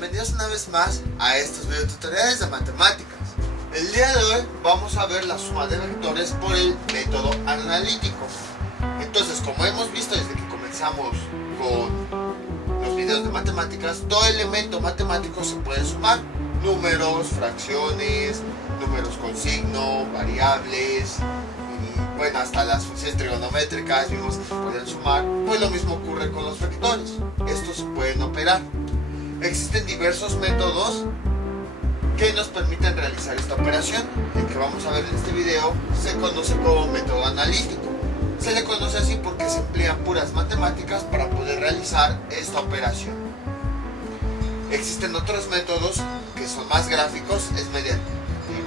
bienvenidos una vez más a estos videotutoriales de matemáticas. El día de hoy vamos a ver la suma de vectores por el método analítico. Entonces, como hemos visto desde que comenzamos con los videos de matemáticas, todo elemento matemático se puede sumar. Números, fracciones, números con signo, variables, y bueno, hasta las funciones trigonométricas vimos que se podían sumar. Pues lo mismo ocurre con los vectores. Estos se pueden operar. Existen diversos métodos que nos permiten realizar esta operación. El que vamos a ver en este video se conoce como método analítico. Se le conoce así porque se emplean puras matemáticas para poder realizar esta operación. Existen otros métodos que son más gráficos, es mediante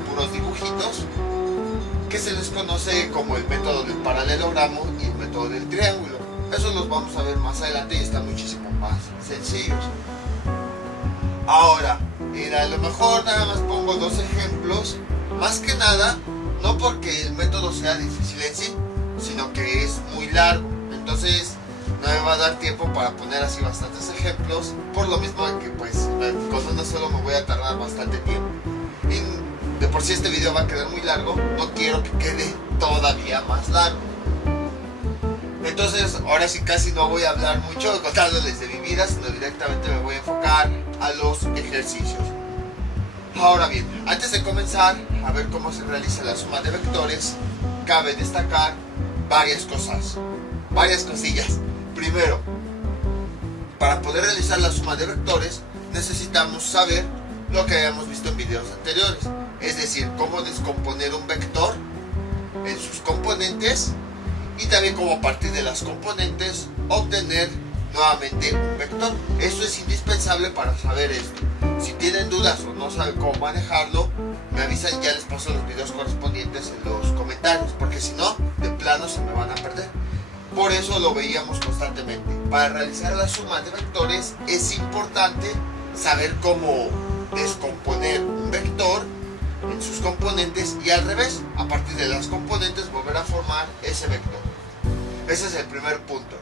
puros dibujitos, que se les conoce como el método del paralelogramo y el método del triángulo. Esos los vamos a ver más adelante y están muchísimo más sencillos. Ahora, a lo mejor nada más pongo dos ejemplos, más que nada, no porque el método sea difícil en sí, sino que es muy largo. Entonces no me va a dar tiempo para poner así bastantes ejemplos, por lo mismo que pues con uno solo me voy a tardar bastante tiempo. Y de por sí este video va a quedar muy largo, no quiero que quede todavía más largo. Entonces ahora sí casi no voy a hablar mucho contándoles de mi vida, sino directamente me voy a enfocar a los ejercicios. Ahora bien, antes de comenzar a ver cómo se realiza la suma de vectores, cabe destacar varias cosas, varias cosillas. Primero, para poder realizar la suma de vectores necesitamos saber lo que habíamos visto en videos anteriores, es decir, cómo descomponer un vector en sus componentes y también cómo a partir de las componentes obtener nuevamente un vector. Eso es indispensable para saber esto. Si tienen dudas o no saben cómo manejarlo, me avisan, ya les paso los videos correspondientes en los comentarios, porque si no, de plano se me van a perder. Por eso lo veíamos constantemente. Para realizar la suma de vectores es importante saber cómo descomponer un vector en sus componentes y al revés, a partir de las componentes volver a formar ese vector. Ese es el primer punto.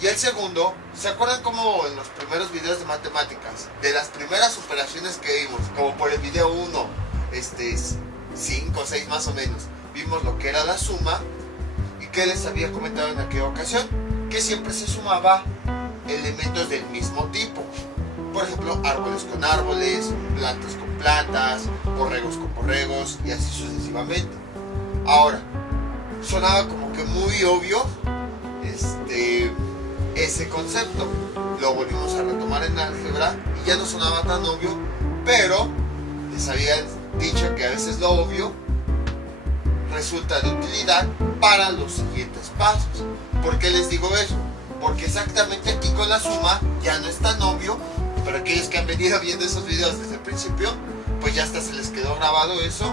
Y el segundo, ¿se acuerdan cómo en los primeros videos de matemáticas, de las primeras operaciones que vimos, como por el video 1, 5 o 6 más o menos, vimos lo que era la suma? ¿Y qué les había comentado en aquella ocasión? Que siempre se sumaba elementos del mismo tipo. Por ejemplo, árboles con árboles, plantas con plantas, borregos con borregos y así sucesivamente. Ahora, sonaba como que muy obvio ese concepto. Lo volvimos a retomar en álgebra y ya no sonaba tan obvio, pero les había dicho que a veces lo obvio resulta de utilidad para los siguientes pasos. ¿Por qué les digo eso? Porque exactamente aquí con la suma ya no es tan obvio, pero aquellos que han venido viendo esos videos desde el principio, pues ya hasta se les quedó grabado eso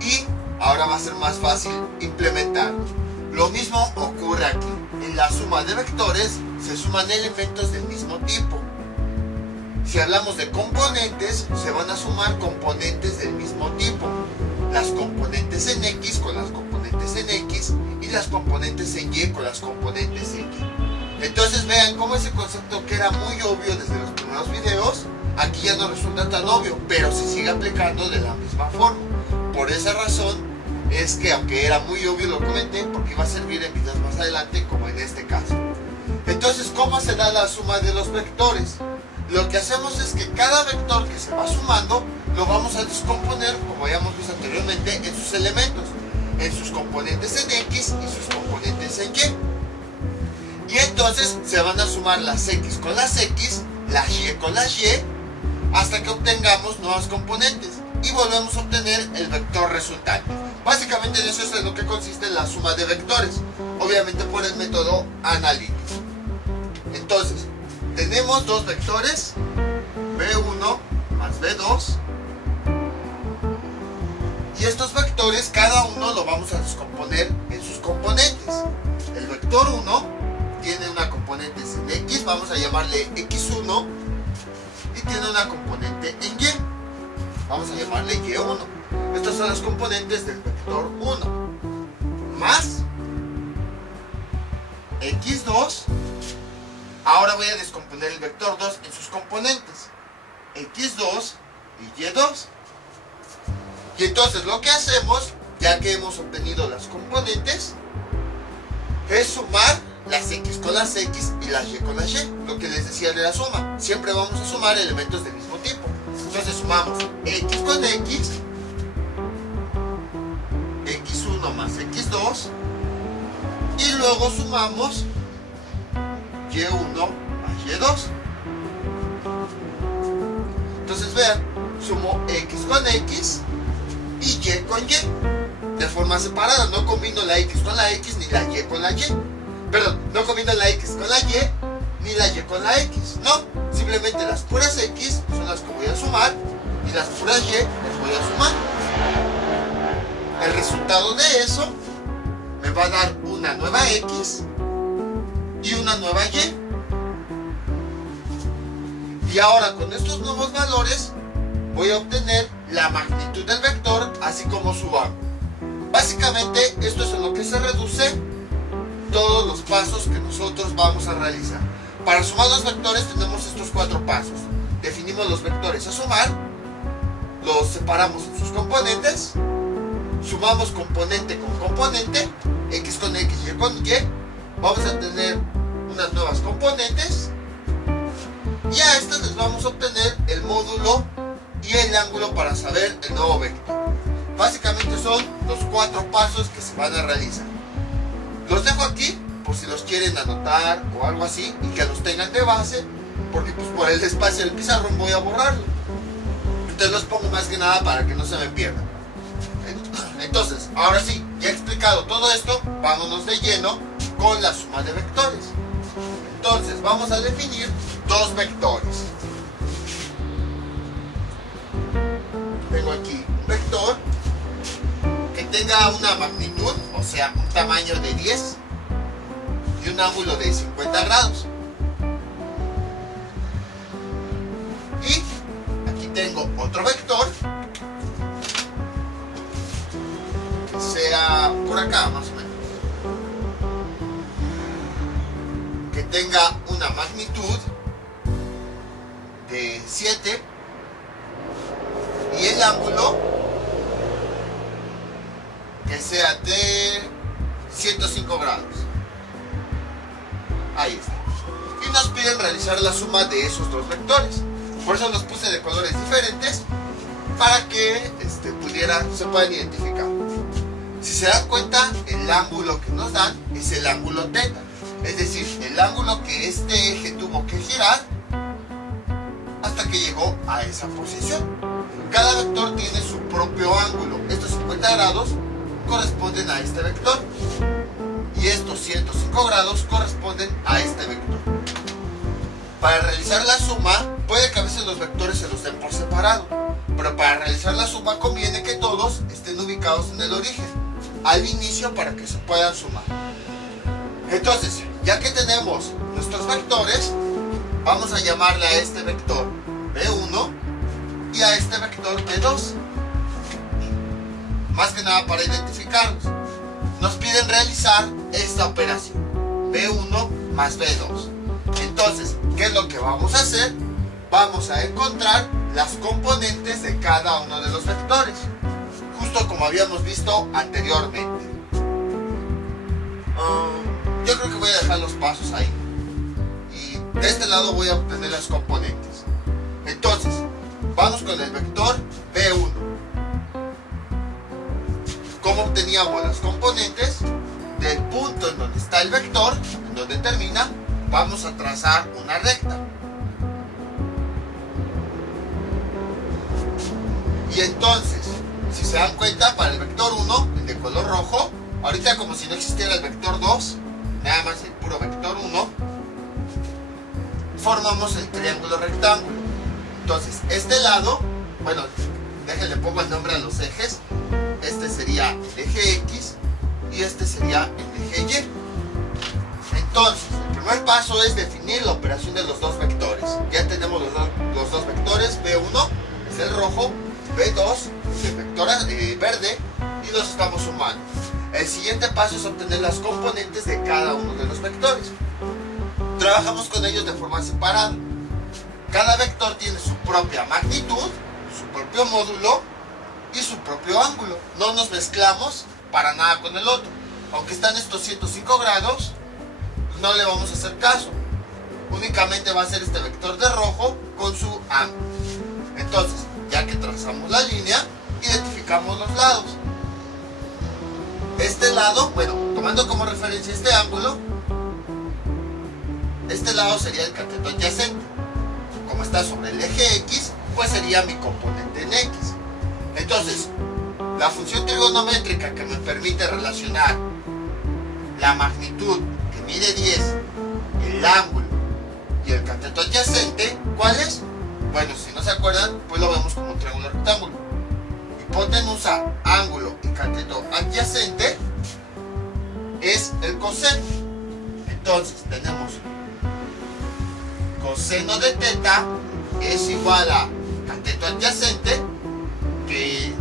y ahora va a ser más fácil implementarlo. Lo mismo ocurre aquí. En la suma de vectores se suman elementos del mismo tipo. Si hablamos de componentes, se van a sumar componentes del mismo tipo. Las componentes en X con las componentes en X y las componentes en Y con las componentes en Y. Entonces vean cómo ese concepto que era muy obvio desde los primeros videos, aquí ya no resulta tan obvio, pero se sigue aplicando de la misma forma. Por esa razón es que, aunque era muy obvio, lo comenté porque va a servir en videos más adelante, como en este caso. Entonces, ¿cómo se da la suma de los vectores? Lo que hacemos es que cada vector que se va sumando lo vamos a descomponer, como habíamos visto anteriormente, en sus elementos, en sus componentes en X y sus componentes en Y. Y entonces se van a sumar las X con las X, las Y con las Y, hasta que obtengamos nuevas componentes y volvemos a obtener el vector resultante. Básicamente en eso es en lo que consiste la suma de vectores, obviamente por el método analítico. Entonces, tenemos dos vectores, B1 más B2, y estos vectores cada uno lo vamos a descomponer en sus componentes. El vector 1 tiene una componente en X, vamos a llamarle X1, y tiene una componente en Y, vamos a llamarle Y1. Estas son las componentes del vector 1, más X2 Ahora voy a descomponer el vector 2 en sus componentes, x2 y y2. Y entonces lo que hacemos, ya que hemos obtenido las componentes, es sumar las x con las x y las y con las y. Lo que les decía de la suma. Siempre vamos a sumar elementos del mismo tipo. Entonces sumamos x con x, x1 más x2, y luego sumamos y1 más y2. Entonces vean, sumo x con x y y con y, de forma separada. No combino la x con la x ni la y con la y. Perdón, no combino la x con la y ni la y con la x. No, simplemente las puras x son las que voy a sumar y las puras y las voy a sumar. El resultado de eso me va a dar una nueva x y una nueva y. Y ahora con estos nuevos valores voy a obtener la magnitud del vector, así como su ángulo. Básicamente esto es en lo que se reduce todos los pasos que nosotros vamos a realizar. Para sumar los vectores tenemos estos 4 pasos. Definimos los vectores a sumar, los separamos en sus componentes, sumamos componente con componente, x con x, y con y, vamos a tener unas nuevas componentes, y a estas les vamos a obtener el módulo y el ángulo para saber el nuevo vector. Básicamente son los 4 pasos que se van a realizar. Los dejo aquí por si los quieren anotar o algo así y que los tengan de base, porque pues por el espacio del pizarrón voy a borrarlo. Entonces los pongo más que nada para que no se me pierdan. Entonces, ahora sí, ya he explicado todo esto, vámonos de lleno con la suma de vectores. Entonces vamos a definir dos vectores. Tengo aquí un vector que tenga una magnitud, o sea, un tamaño de 10 y un ángulo de 50 grados. Y aquí tengo otro vector que sea por acá más o menos, que tenga una magnitud de 7 y el ángulo que sea de 105 grados. Ahí está. Y nos piden realizar la suma de esos dos vectores. Por eso los puse de colores diferentes para que se puedan identificar. Si se dan cuenta, el ángulo que nos dan es el ángulo teta. Es decir, el ángulo que este eje tuvo que girar hasta que llegó a esa posición. Cada vector tiene su propio ángulo. Estos 50 grados corresponden a este vector y estos 105 grados corresponden a este vector. Para realizar la suma, puede que a veces los vectores se los den por separado, pero para realizar la suma conviene que todos estén ubicados en el origen, al inicio, para que se puedan sumar. Entonces, ya que tenemos nuestros vectores, vamos a llamarle a este vector B1 y a este vector B2. Más que nada para identificarlos. Nos piden realizar esta operación, B1 más B2. Entonces, ¿qué es lo que vamos a hacer? Vamos a encontrar las componentes de cada uno de los vectores, justo como habíamos visto anteriormente. Yo creo que voy a dejar los pasos ahí. Y de este lado voy a obtener las componentes. Entonces, vamos con el vector B1. ¿Cómo obteníamos las componentes? Del punto en donde está el vector, en donde termina, vamos a trazar una recta. Y entonces, si se dan cuenta, para el vector 1, el de color rojo, ahorita como si no existiera el vector 2, nada más el puro vector 1, formamos el triángulo rectángulo. Entonces, este lado, bueno, déjenle pongo el nombre a los ejes. Este sería el eje X y este sería el eje Y. Entonces, el primer paso es definir la operación de los dos vectores. Ya tenemos los dos vectores, B1 es el rojo, B2 es el vector verde, y los estamos sumando. El siguiente paso es obtener las componentes de cada uno de los vectores. trabajamos con ellos de forma separada. Cada vector tiene su propia magnitud, su propio módulo y su propio ángulo. No nos mezclamos para nada con el otro. Aunque están estos 105 grados, no le vamos a hacer caso. Únicamente va a ser este vector de rojo con su ángulo. Entonces, ya que trazamos la línea, identificamos los lados. Este lado, bueno, tomando como referencia este ángulo, este lado sería el cateto adyacente. Como está sobre el eje X, pues sería mi componente en X. Entonces, la función trigonométrica que me permite relacionar la magnitud, que mide 10, el ángulo y el cateto adyacente, ¿cuál es? Bueno, si no se acuerdan, pues lo vemos como un triángulo rectángulo. Hipotenusa, ángulo y cateto adyacente es el coseno. Entonces, tenemos coseno de teta es igual a cateto adyacente, que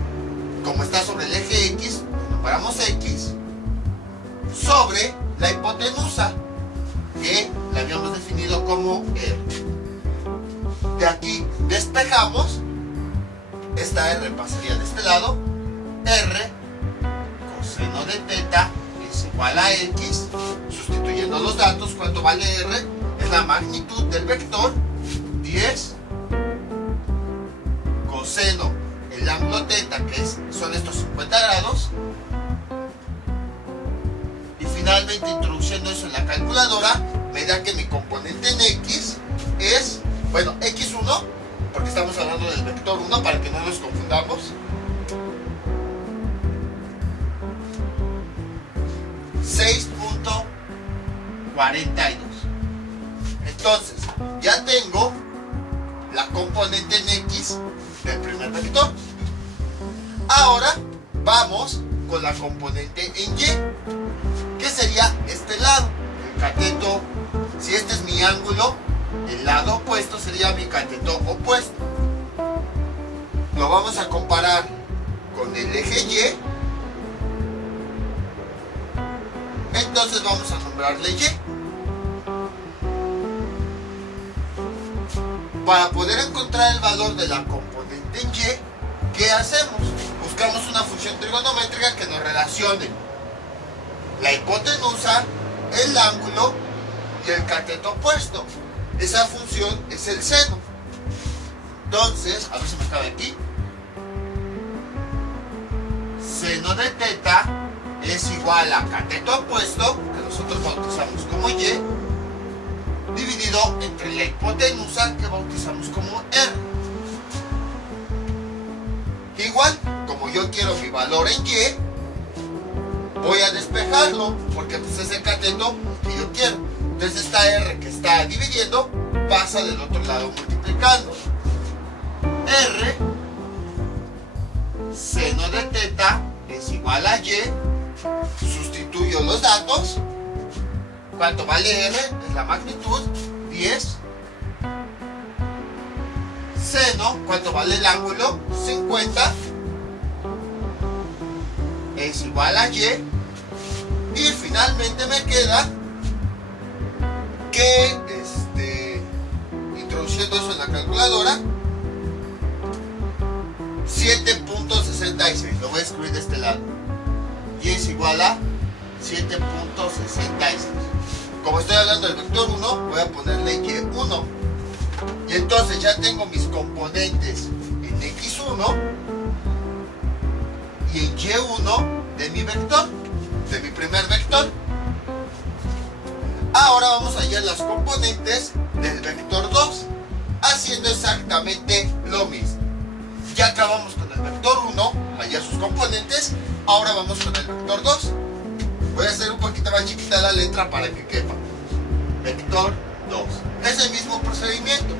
como está sobre el eje X, comparamos X, sobre la hipotenusa, que la habíamos definido como R. De aquí despejamos, esta R pasaría de este lado, R coseno de teta es igual a X, sustituyendo los datos, ¿cuánto vale R? Es la magnitud del vector, 10, coseno, el ángulo teta, que son estos 50 grados, y finalmente introduciendo eso en la calculadora, me da que mi componente en X es, bueno, X1, porque estamos hablando del vector 1 para que no nos confundamos, 6.42. Entonces, ya tengo la componente en X del primer vector. Ahora vamos con la componente en Y, que sería este lado, el cateto. Si este es mi ángulo, el lado opuesto sería mi cateto opuesto. Lo vamos a comparar con el eje Y. Entonces vamos a nombrarle Y. Para poder encontrar el valor de la componente en Y, ¿qué hacemos? Buscamos una función trigonométrica que nos relacione la hipotenusa, el ángulo y el cateto opuesto. Esa función es el seno. Entonces, a ver si me cabe aquí. Seno de teta es igual a cateto opuesto, que nosotros bautizamos como Y, dividido entre la hipotenusa, que bautizamos como R. Igual, como yo quiero mi valor en Y, voy a despejarlo, porque pues es el cateto que yo quiero. Entonces esta R que está dividiendo pasa del otro lado multiplicando. R seno de teta es igual a Y. Sustituyo los datos. ¿Cuánto vale R? Es la magnitud, 10. Seno, ¿cuánto vale el ángulo? 50. Es igual a Y. Y finalmente me queda que, introduciendo eso en la calculadora, 7.66. Lo voy a escribir de este lado. Y es igual a 7.66. Como estoy hablando del vector 1, voy a ponerle Y1. Y entonces ya tengo mis componentes en X1 y en Y1 de mi vector, de mi primer vector. Ahora vamos a hallar las componentes del vector 2, haciendo exactamente lo mismo. Ya acabamos con el vector 1, hallar sus componentes. Ahora vamos con el vector 2. Voy a hacer un poquito más chiquita la letra para que quepa. Vector 2. Es el mismo procedimiento.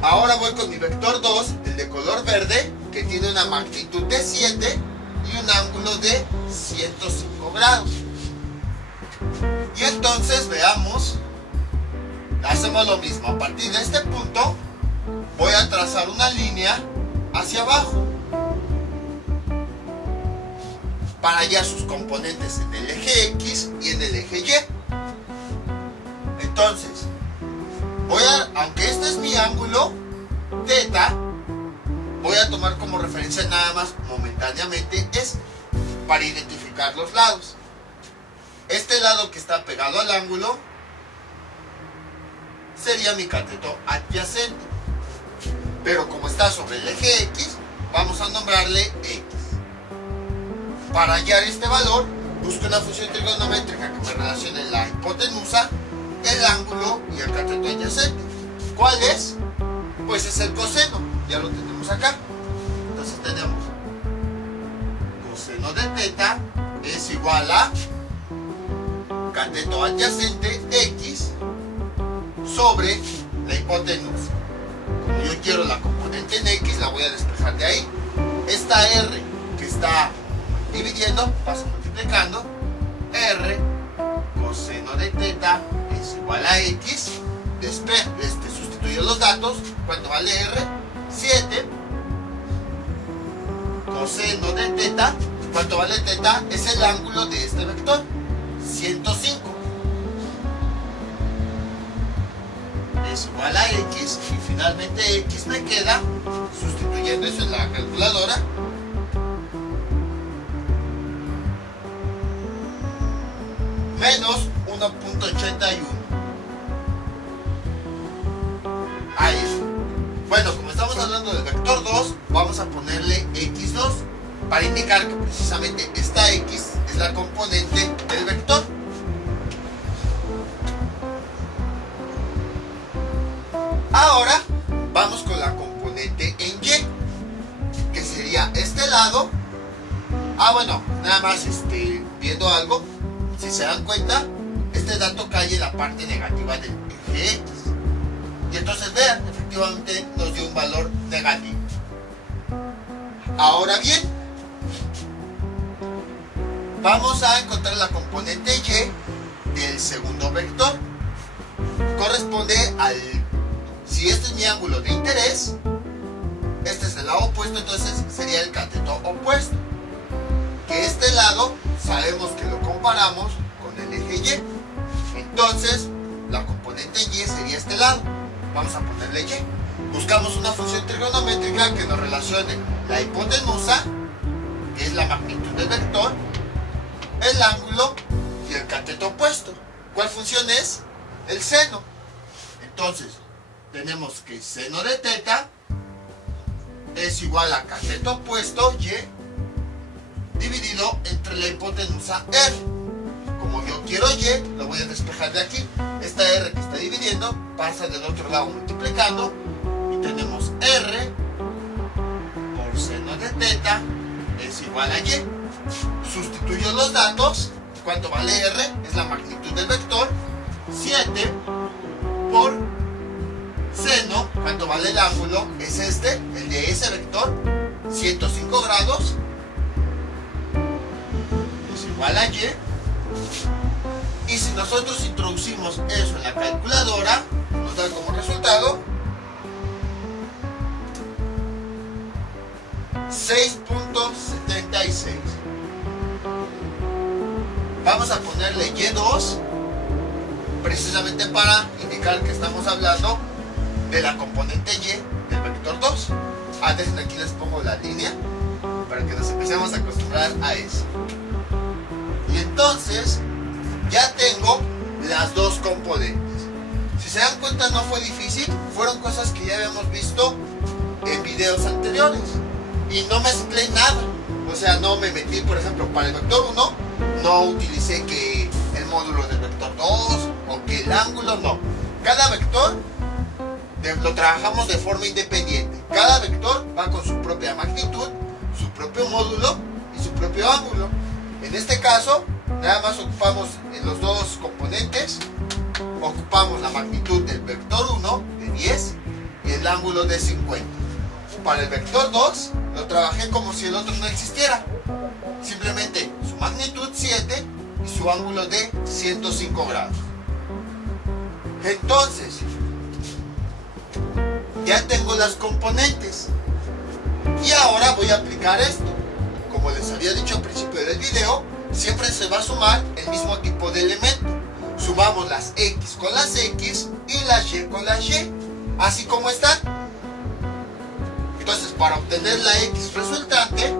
Ahora voy con mi vector 2, el de color verde, que tiene una magnitud de 7 y un ángulo de 105 grados. Y entonces veamos, hacemos lo mismo. A partir de este punto voy a trazar una línea hacia abajo para hallar sus componentes en el eje X y en el eje Y. Entonces, aunque este es mi ángulo θ, voy a tomar como referencia nada más momentáneamente para identificar los lados. Este lado que está pegado al ángulo sería mi cateto adyacente, pero como está sobre el eje X, vamos a nombrarle X. Para hallar este valor, busco una función trigonométrica que me relacione la hipotenusa, el ángulo y el cateto adyacente. ¿Cuál es? Pues es el coseno, ya lo tenemos acá. Entonces tenemos coseno de θ es igual a cateto adyacente X sobre la hipotenusa. Como yo quiero la componente en X, la voy a despejar de ahí. Esta R que está dividiendo, pasa multiplicando. R coseno de θ es igual a X. Sustituyo los datos. ¿Cuánto vale R? 7. Coseno de θ. ¿Cuánto vale θ? Es el ángulo de este vector. 105. Es igual a X. Y finalmente X me queda, sustituyendo eso en la calculadora, menos 1.81. Ahí está. Bueno, como estamos hablando del vector 2, vamos a ponerle x2 para indicar que precisamente esta x es la componente del vector. Ahora vamos con la componente en y, que sería este lado. Bueno, nada más viendo algo, si se dan cuenta, este dato cae en la parte negativa del eje X. Y entonces vean, efectivamente nos dio un valor negativo. Ahora bien, vamos a encontrar la componente y del segundo vector. Corresponde si este es mi ángulo de interés, este es el lado opuesto, entonces sería el cateto opuesto. Que este lado sabemos que lo comparamos con el eje Y. Entonces, la componente Y sería este lado. Vamos a ponerle Y. Buscamos una función trigonométrica que nos relacione la hipotenusa, que es la magnitud del vector, el ángulo y el cateto opuesto. ¿Cuál función es? El seno. Entonces, tenemos que seno de θ es igual a cateto opuesto Y dividido entre la hipotenusa R. Como yo quiero Y, lo voy a despejar de aquí. Esta R que está dividiendo pasa del otro lado multiplicando y tenemos R por seno de θ es igual a Y. Sustituyo los datos. ¿Cuánto vale R? Es la magnitud del vector. 7 por seno. ¿Cuánto vale el ángulo? Es el de ese vector. 105 grados. Es igual a Y. Y si nosotros introducimos eso en la calculadora, nos da como resultado 6.76. Vamos a ponerle Y2 precisamente para indicar que estamos hablando de la componente Y del vector 2. Déjenme aquí les pongo la línea para que nos empecemos a acostumbrar a eso. Y entonces ya tengo las dos componentes. Si se dan cuenta, no fue difícil, fueron cosas que ya habíamos visto en videos anteriores y no mezclé nada. O sea, no me metí, por ejemplo, para el vector 1 no utilicé que el módulo del vector 2 o que el ángulo, no. Cada vector lo trabajamos de forma independiente. Cada vector va con su propia magnitud, su propio módulo y su propio ángulo. En este caso, nada más ocupamos en los dos componentes, ocupamos la magnitud del vector 1 de 10 y el ángulo de 50. Para el vector 2 lo trabajé como si el otro no existiera. Simplemente su magnitud 7 y su ángulo de 105 grados. Entonces, ya tengo las componentes. Y ahora voy a aplicar esto. Como les había dicho al principio del video, siempre se va a sumar el mismo tipo de elemento. Sumamos las X con las X y las Y con las Y, así como están. Entonces, para obtener la X resultante,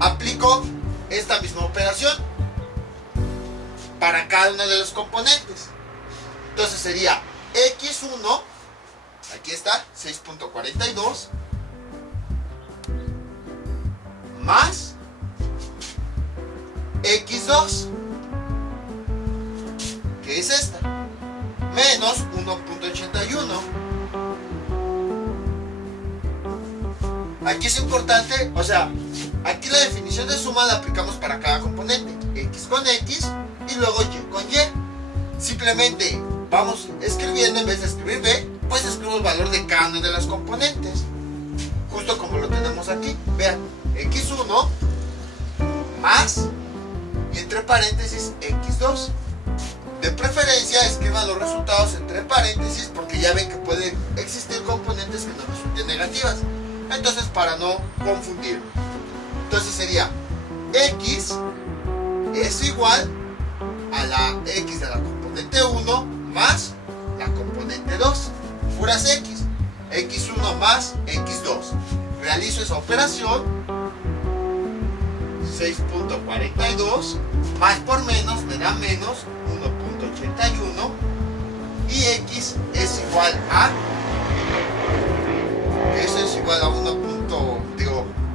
aplico esta misma operación para cada uno de los componentes. Entonces sería X1, aquí está, 6.42, más X2, que es esta, menos 1.81. Aquí es importante, o sea, aquí la definición de suma la aplicamos para cada componente, X con X y luego Y con Y. Simplemente vamos escribiendo, en vez de escribir B, pues escribo el valor de cada una de las componentes, justo como lo tenemos aquí. Vean, X1 más, y entre paréntesis X2. De preferencia escriban los resultados entre paréntesis, porque ya ven que pueden existir componentes que nos resulten negativas. Entonces, para no confundir, entonces sería X es igual a la X de la componente 1 más la componente 2, puras X, X1 más X2. Realizo esa operación, 6.42, más por menos me da menos 1.81, y X es igual a, eso es igual a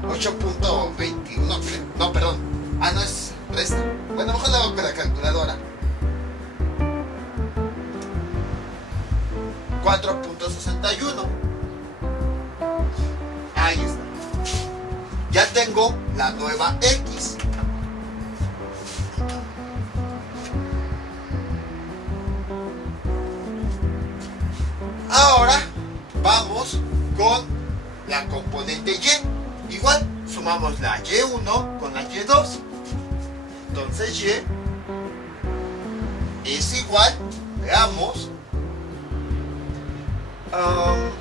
8.21, no, perdón, no es resta, bueno, mejor lo hago con la calculadora, 4.61, ahí está, ya tengo la nueva X. Ahora vamos con la componente Y. Igual sumamos la Y1 con la Y2. Entonces Y es igual, veamos,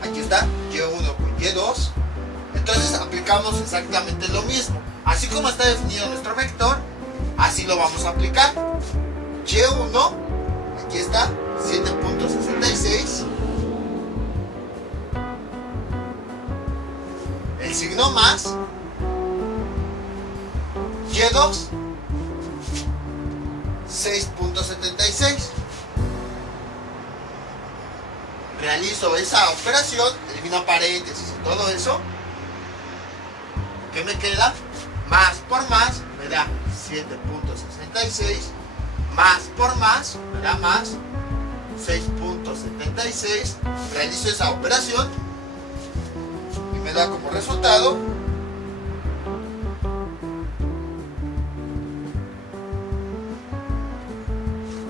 aquí está, Y1 con Y2. Entonces aplicamos exactamente lo mismo. Así como está definido nuestro vector, así lo vamos a aplicar. Y1, aquí está, 7.66. El signo más, Y2, 6.76. Realizo esa operación, elimino paréntesis y todo eso. ¿Qué me queda? Más por más me da 7.66, más por más me da más 6.76. Realizo esa operación y me da como resultado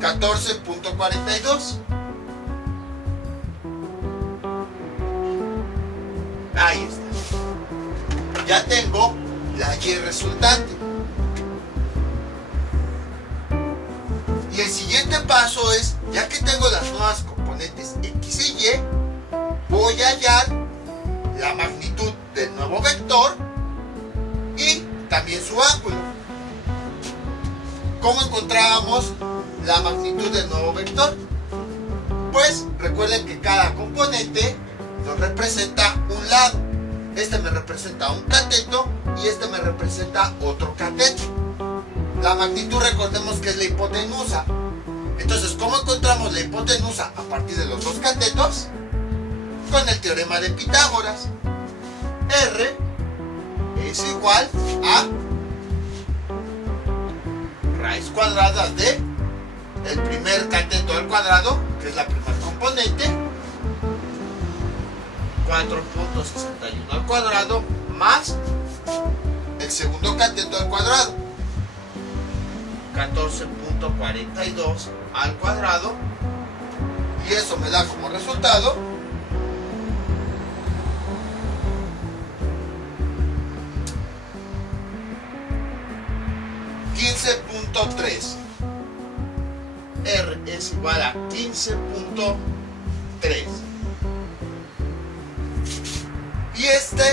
14.42. Ahí está. Ya tengo la Y resultante. Y el siguiente paso es, ya que tengo las nuevas componentes X y Y, voy a hallar la magnitud del nuevo vector y también su ángulo. ¿Cómo encontrábamos la magnitud del nuevo vector? Pues recuerden que cada componente nos representa un lado. Este me representa un cateto y este me representa otro cateto. La magnitud, recordemos que es la hipotenusa. Entonces, ¿cómo encontramos la hipotenusa a partir de los dos catetos? Con el teorema de Pitágoras. R es igual a raíz cuadrada de el primer cateto al cuadrado, que es la primera componente, 4.61 al cuadrado, más el segundo cateto al cuadrado, 14.42 al cuadrado, y eso me da como resultado 15.3. R es igual a 15.3. Y este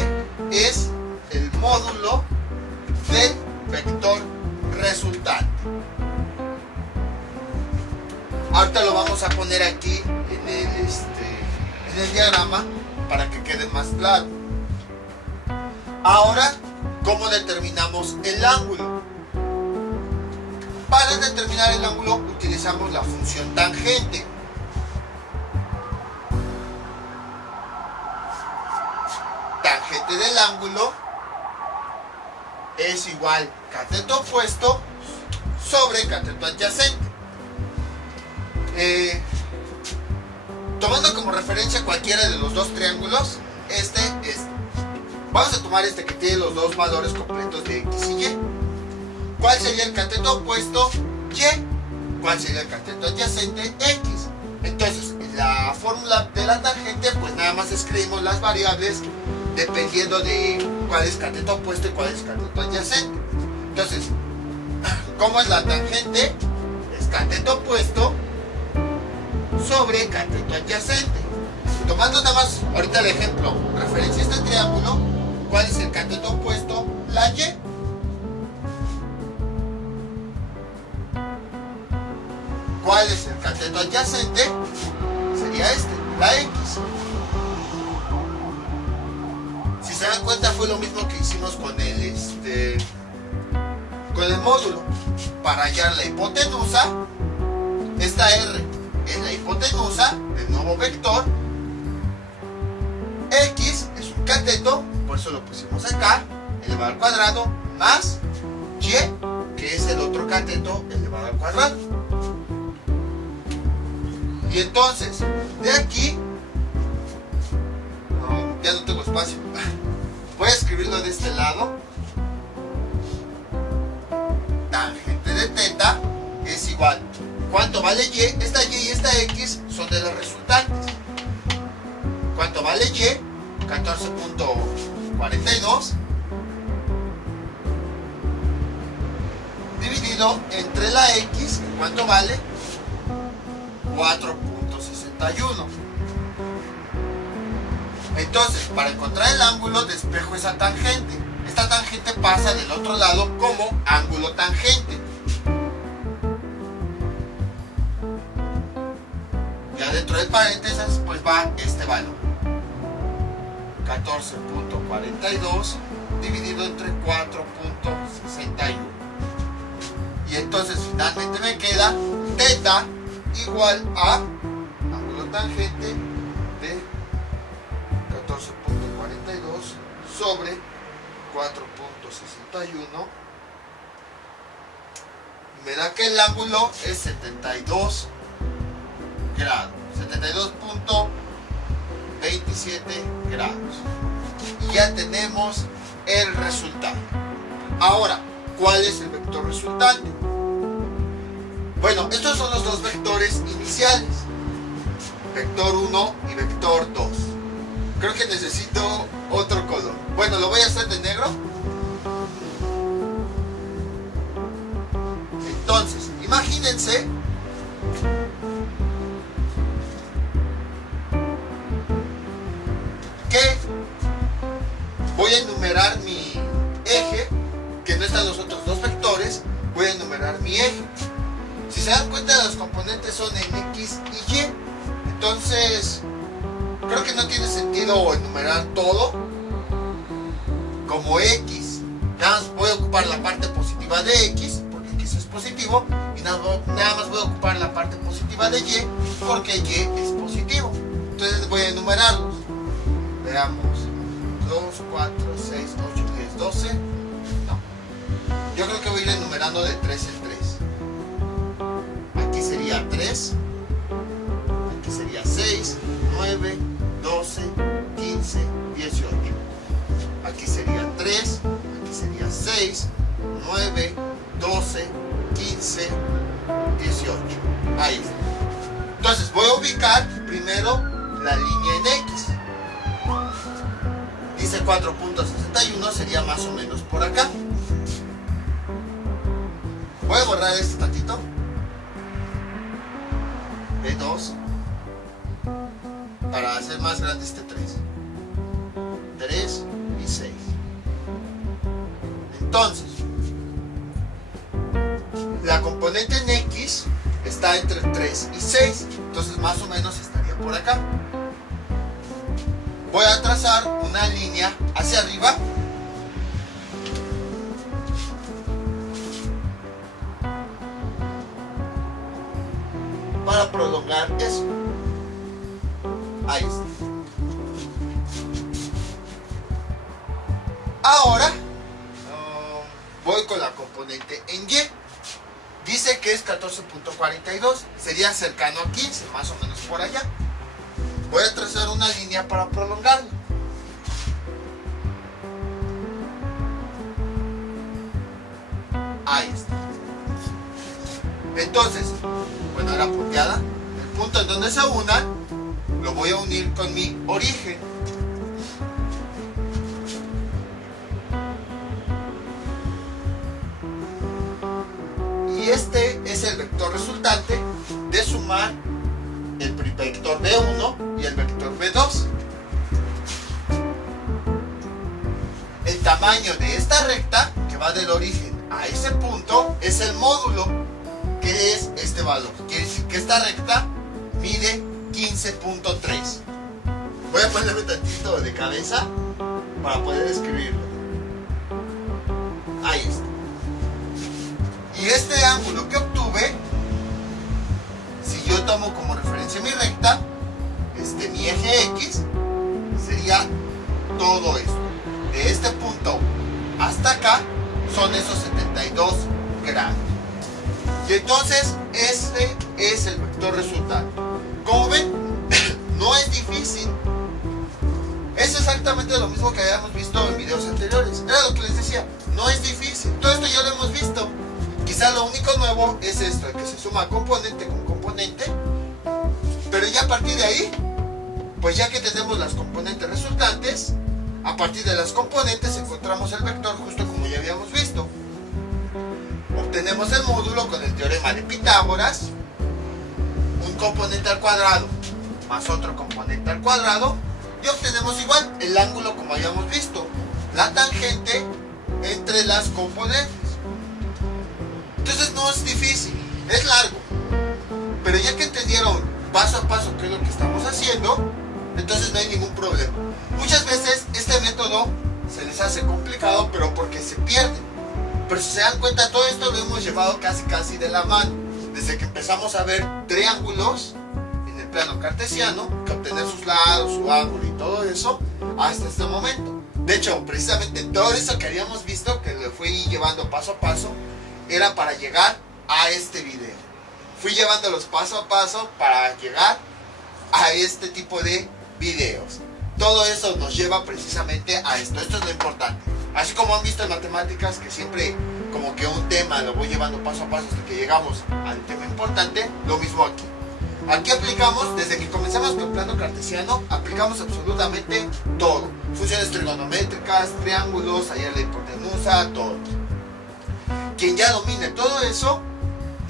es el módulo del vector resultante. vamos a poner aquí en el diagrama para que quede más claro. Ahora, ¿cómo determinamos el ángulo? Para determinar el ángulo utilizamos la función tangente. Tangente del ángulo es igual cateto opuesto sobre cateto adyacente. Tomando como referencia cualquiera de los dos triángulos, vamos a tomar este que tiene los dos valores completos de X y Y. ¿Cuál sería el cateto opuesto? Y. ¿Cuál sería el cateto adyacente? X. Entonces, en la fórmula de la tangente, pues nada más escribimos las variables dependiendo de cuál es cateto opuesto y cuál es cateto adyacente. Entonces, ¿cómo es la tangente? Es cateto opuesto sobre cateto adyacente. Tomando nada más ahorita el ejemplo, referencia a este triángulo, ¿cuál es el cateto opuesto? La Y. ¿Cuál es el cateto adyacente? Sería la X. Si se dan cuenta, fue lo mismo que hicimos con el módulo. Para hallar la hipotenusa, esta R es la hipotenusa del nuevo vector. X es un cateto, por eso lo pusimos acá, elevado al cuadrado, más Y, que es el otro cateto elevado al cuadrado. Y entonces, de aquí, ya no tengo espacio, voy a escribirlo de este lado. Tangente de teta es igual. ¿Cuánto vale Y? Esta Y y esta X son de las resultantes. ¿Cuánto vale Y? 14.42 dividido entre la X, ¿cuánto vale? 4.61. Entonces, para encontrar el ángulo, despejo esa tangente. Esta tangente pasa del otro lado como ángulo tangente. Ya dentro del paréntesis, pues va este valor. 14.42 dividido entre 4.61. Y entonces finalmente me queda teta igual a ángulo tangente de 14.42 sobre 4.61. Me da que el ángulo es 72 grados, 72.27 grados. Y ya tenemos el resultado. Ahora, ¿cuál es el vector resultante? Bueno, estos son los dos vectores iniciales, vector 1 y vector 2. Creo que necesito otro color. Bueno, lo voy a hacer de negro. Entonces, imagínense que voy a enumerar mi eje, que no están los otros dos vectores, voy a enumerar mi eje. Si se dan cuenta, los componentes son en X y Y. Entonces, creo que no tiene sentido enumerar todo como X. Nada más voy a ocupar la parte positiva de X, porque X es positivo, y nada más voy a ocupar la parte positiva de Y, porque Y es positivo. Entonces voy a enumerarlos. Veamos. 2, 4, 6, 8, 10, 12. No. Yo creo que voy a ir enumerando de 3 en 3. Aquí sería 3. Aquí sería 6, 9, 12, 15, 18. Aquí sería 3. Aquí sería 6, 9, 12, 15, 18. Ahí está. Entonces voy a ubicar primero la línea en X. Dice 4.61, sería más o menos por acá. Voy a borrar este tantito. B2 para hacer más grande este 3. 3 y 6. Entonces, la componente en X está entre 3 y 6. Entonces más o menos estaría por acá. Voy a trazar una línea hacia arriba. Para prolongar eso. Ahí está. Ahora voy con la componente en Y. Dice que es 14.42. Sería cercano a 15, más o menos por allá. Voy a trazar una línea para prolongarlo. Ahí está. Entonces, bueno, era punteada. El punto en donde se unan lo voy a unir con mi origen. Y este es el vector resultante de sumar el vector B1 y el vector B2. El tamaño de esta recta, que va del origen a ese punto, es el módulo, que es este valor. Quiere decir que esta recta mide 15.3. Voy a ponerme tantito de cabeza para poder escribirlo. Ahí está. Y este ángulo que obtuve, si yo tomo como referencia mi recta, mi eje X, sería todo esto. De este punto hasta acá son esos 72 grados. Y entonces este es el vector resultante. Como ven, no es difícil. Es exactamente lo mismo que habíamos visto en videos anteriores. Era lo que les decía, no es difícil. Todo esto ya lo hemos visto. Quizá lo único nuevo es esto, que se suma componente con componente. Pero ya a partir de ahí, pues ya que tenemos las componentes resultantes, a partir de las componentes encontramos el vector justo como ya habíamos visto. Obtenemos el módulo con el teorema de Pitágoras, un componente al cuadrado más otro componente al cuadrado, y obtenemos igual el ángulo como habíamos visto, la tangente entre las componentes. Entonces no es difícil, es largo, pero ya que entendieron paso a paso qué es lo que estamos haciendo, entonces no hay ningún problema. Muchas veces este método se les hace complicado, pero porque se pierde. Pero si se dan cuenta, todo esto lo hemos llevado casi de la mano. Desde que empezamos a ver triángulos en el plano cartesiano, que obtener sus lados, su ángulo y todo eso, hasta este momento. De hecho, precisamente todo eso que habíamos visto, que lo fui llevando paso a paso, era para llegar a este video. Fui llevándolos paso a paso para llegar a este tipo de videos. Todo eso nos lleva precisamente a esto. Esto es lo importante. Así como han visto en matemáticas que siempre como que un tema lo voy llevando paso a paso hasta que llegamos al tema importante, lo mismo aquí. Aquí aplicamos, desde que comenzamos con el plano cartesiano, aplicamos absolutamente todo. Funciones trigonométricas, triángulos, hallar la hipotenusa, todo. Quien ya domine todo eso,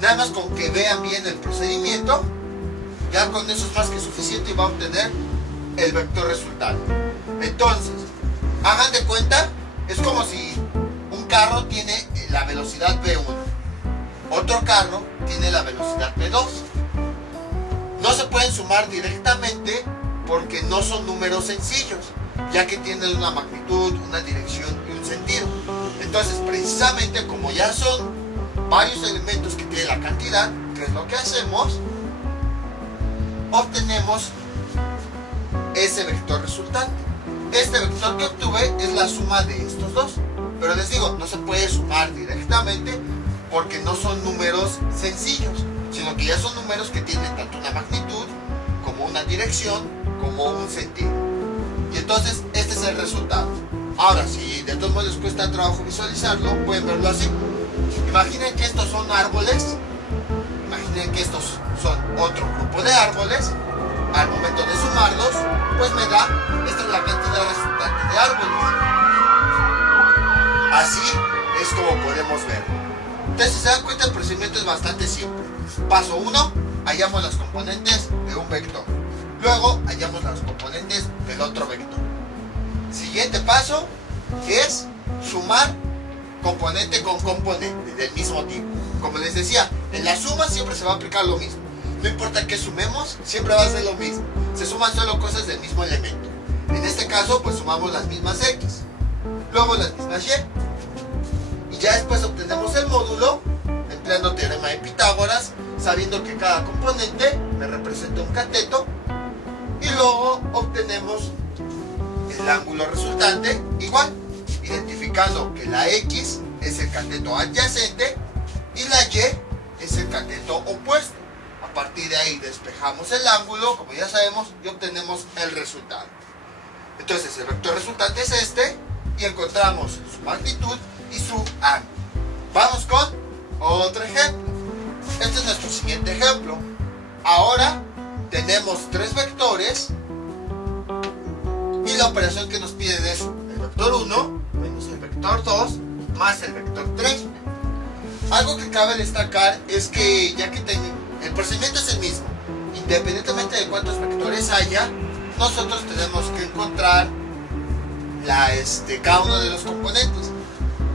nada más con que vean bien el procedimiento, ya con eso es más que suficiente y va a obtener el vector resultante. Entonces, hagan de cuenta, es como si un carro tiene la velocidad V1, otro carro tiene la velocidad V2. No se pueden sumar directamente porque no son números sencillos, ya que tienen una magnitud, una dirección y un sentido. Entonces, precisamente como ya son varios elementos que tiene la cantidad, ¿qué es lo que hacemos? Obtenemos ese vector resultante. Este vector que obtuve es la suma de estos dos, pero les digo, no se puede sumar directamente porque no son números sencillos, sino que ya son números que tienen tanto una magnitud como una dirección como un sentido. Y entonces este es el resultado. Ahora, si de todos modos les cuesta trabajo visualizarlo, pueden verlo así. Imaginen que estos son árboles, imaginen que estos son otro grupo de árboles. Al momento de sumarlos, pues me da, esta es la cantidad resultante de árboles. Así es como podemos ver. Entonces, si se dan cuenta, el procedimiento es bastante simple. Paso 1, hallamos las componentes de un vector. Luego, hallamos las componentes del otro vector. Siguiente paso es sumar componente con componente del mismo tipo. Como les decía, en la suma siempre se va a aplicar lo mismo. no importa qué sumemos, siempre va a ser lo mismo. Se suman solo cosas del mismo elemento. En este caso, pues sumamos las mismas X, luego las mismas Y. Y ya después obtenemos el módulo, empleando teorema de Pitágoras, sabiendo que cada componente me representa un cateto. Y luego obtenemos el ángulo resultante, igual, identificando que la X es el cateto adyacente y la Y es el cateto opuesto. A partir de ahí despejamos el ángulo, como ya sabemos, y obtenemos el resultado. Entonces el vector resultante es este, y encontramos su magnitud y su ángulo. Vamos con otro ejemplo. Este es nuestro siguiente ejemplo. Ahora tenemos tres vectores y la operación que nos piden es el vector 1 menos el vector 2 más el vector 3. Algo que cabe destacar es que ya que el procedimiento es el mismo, independientemente de cuántos vectores haya, nosotros tenemos que encontrar cada uno de los componentes.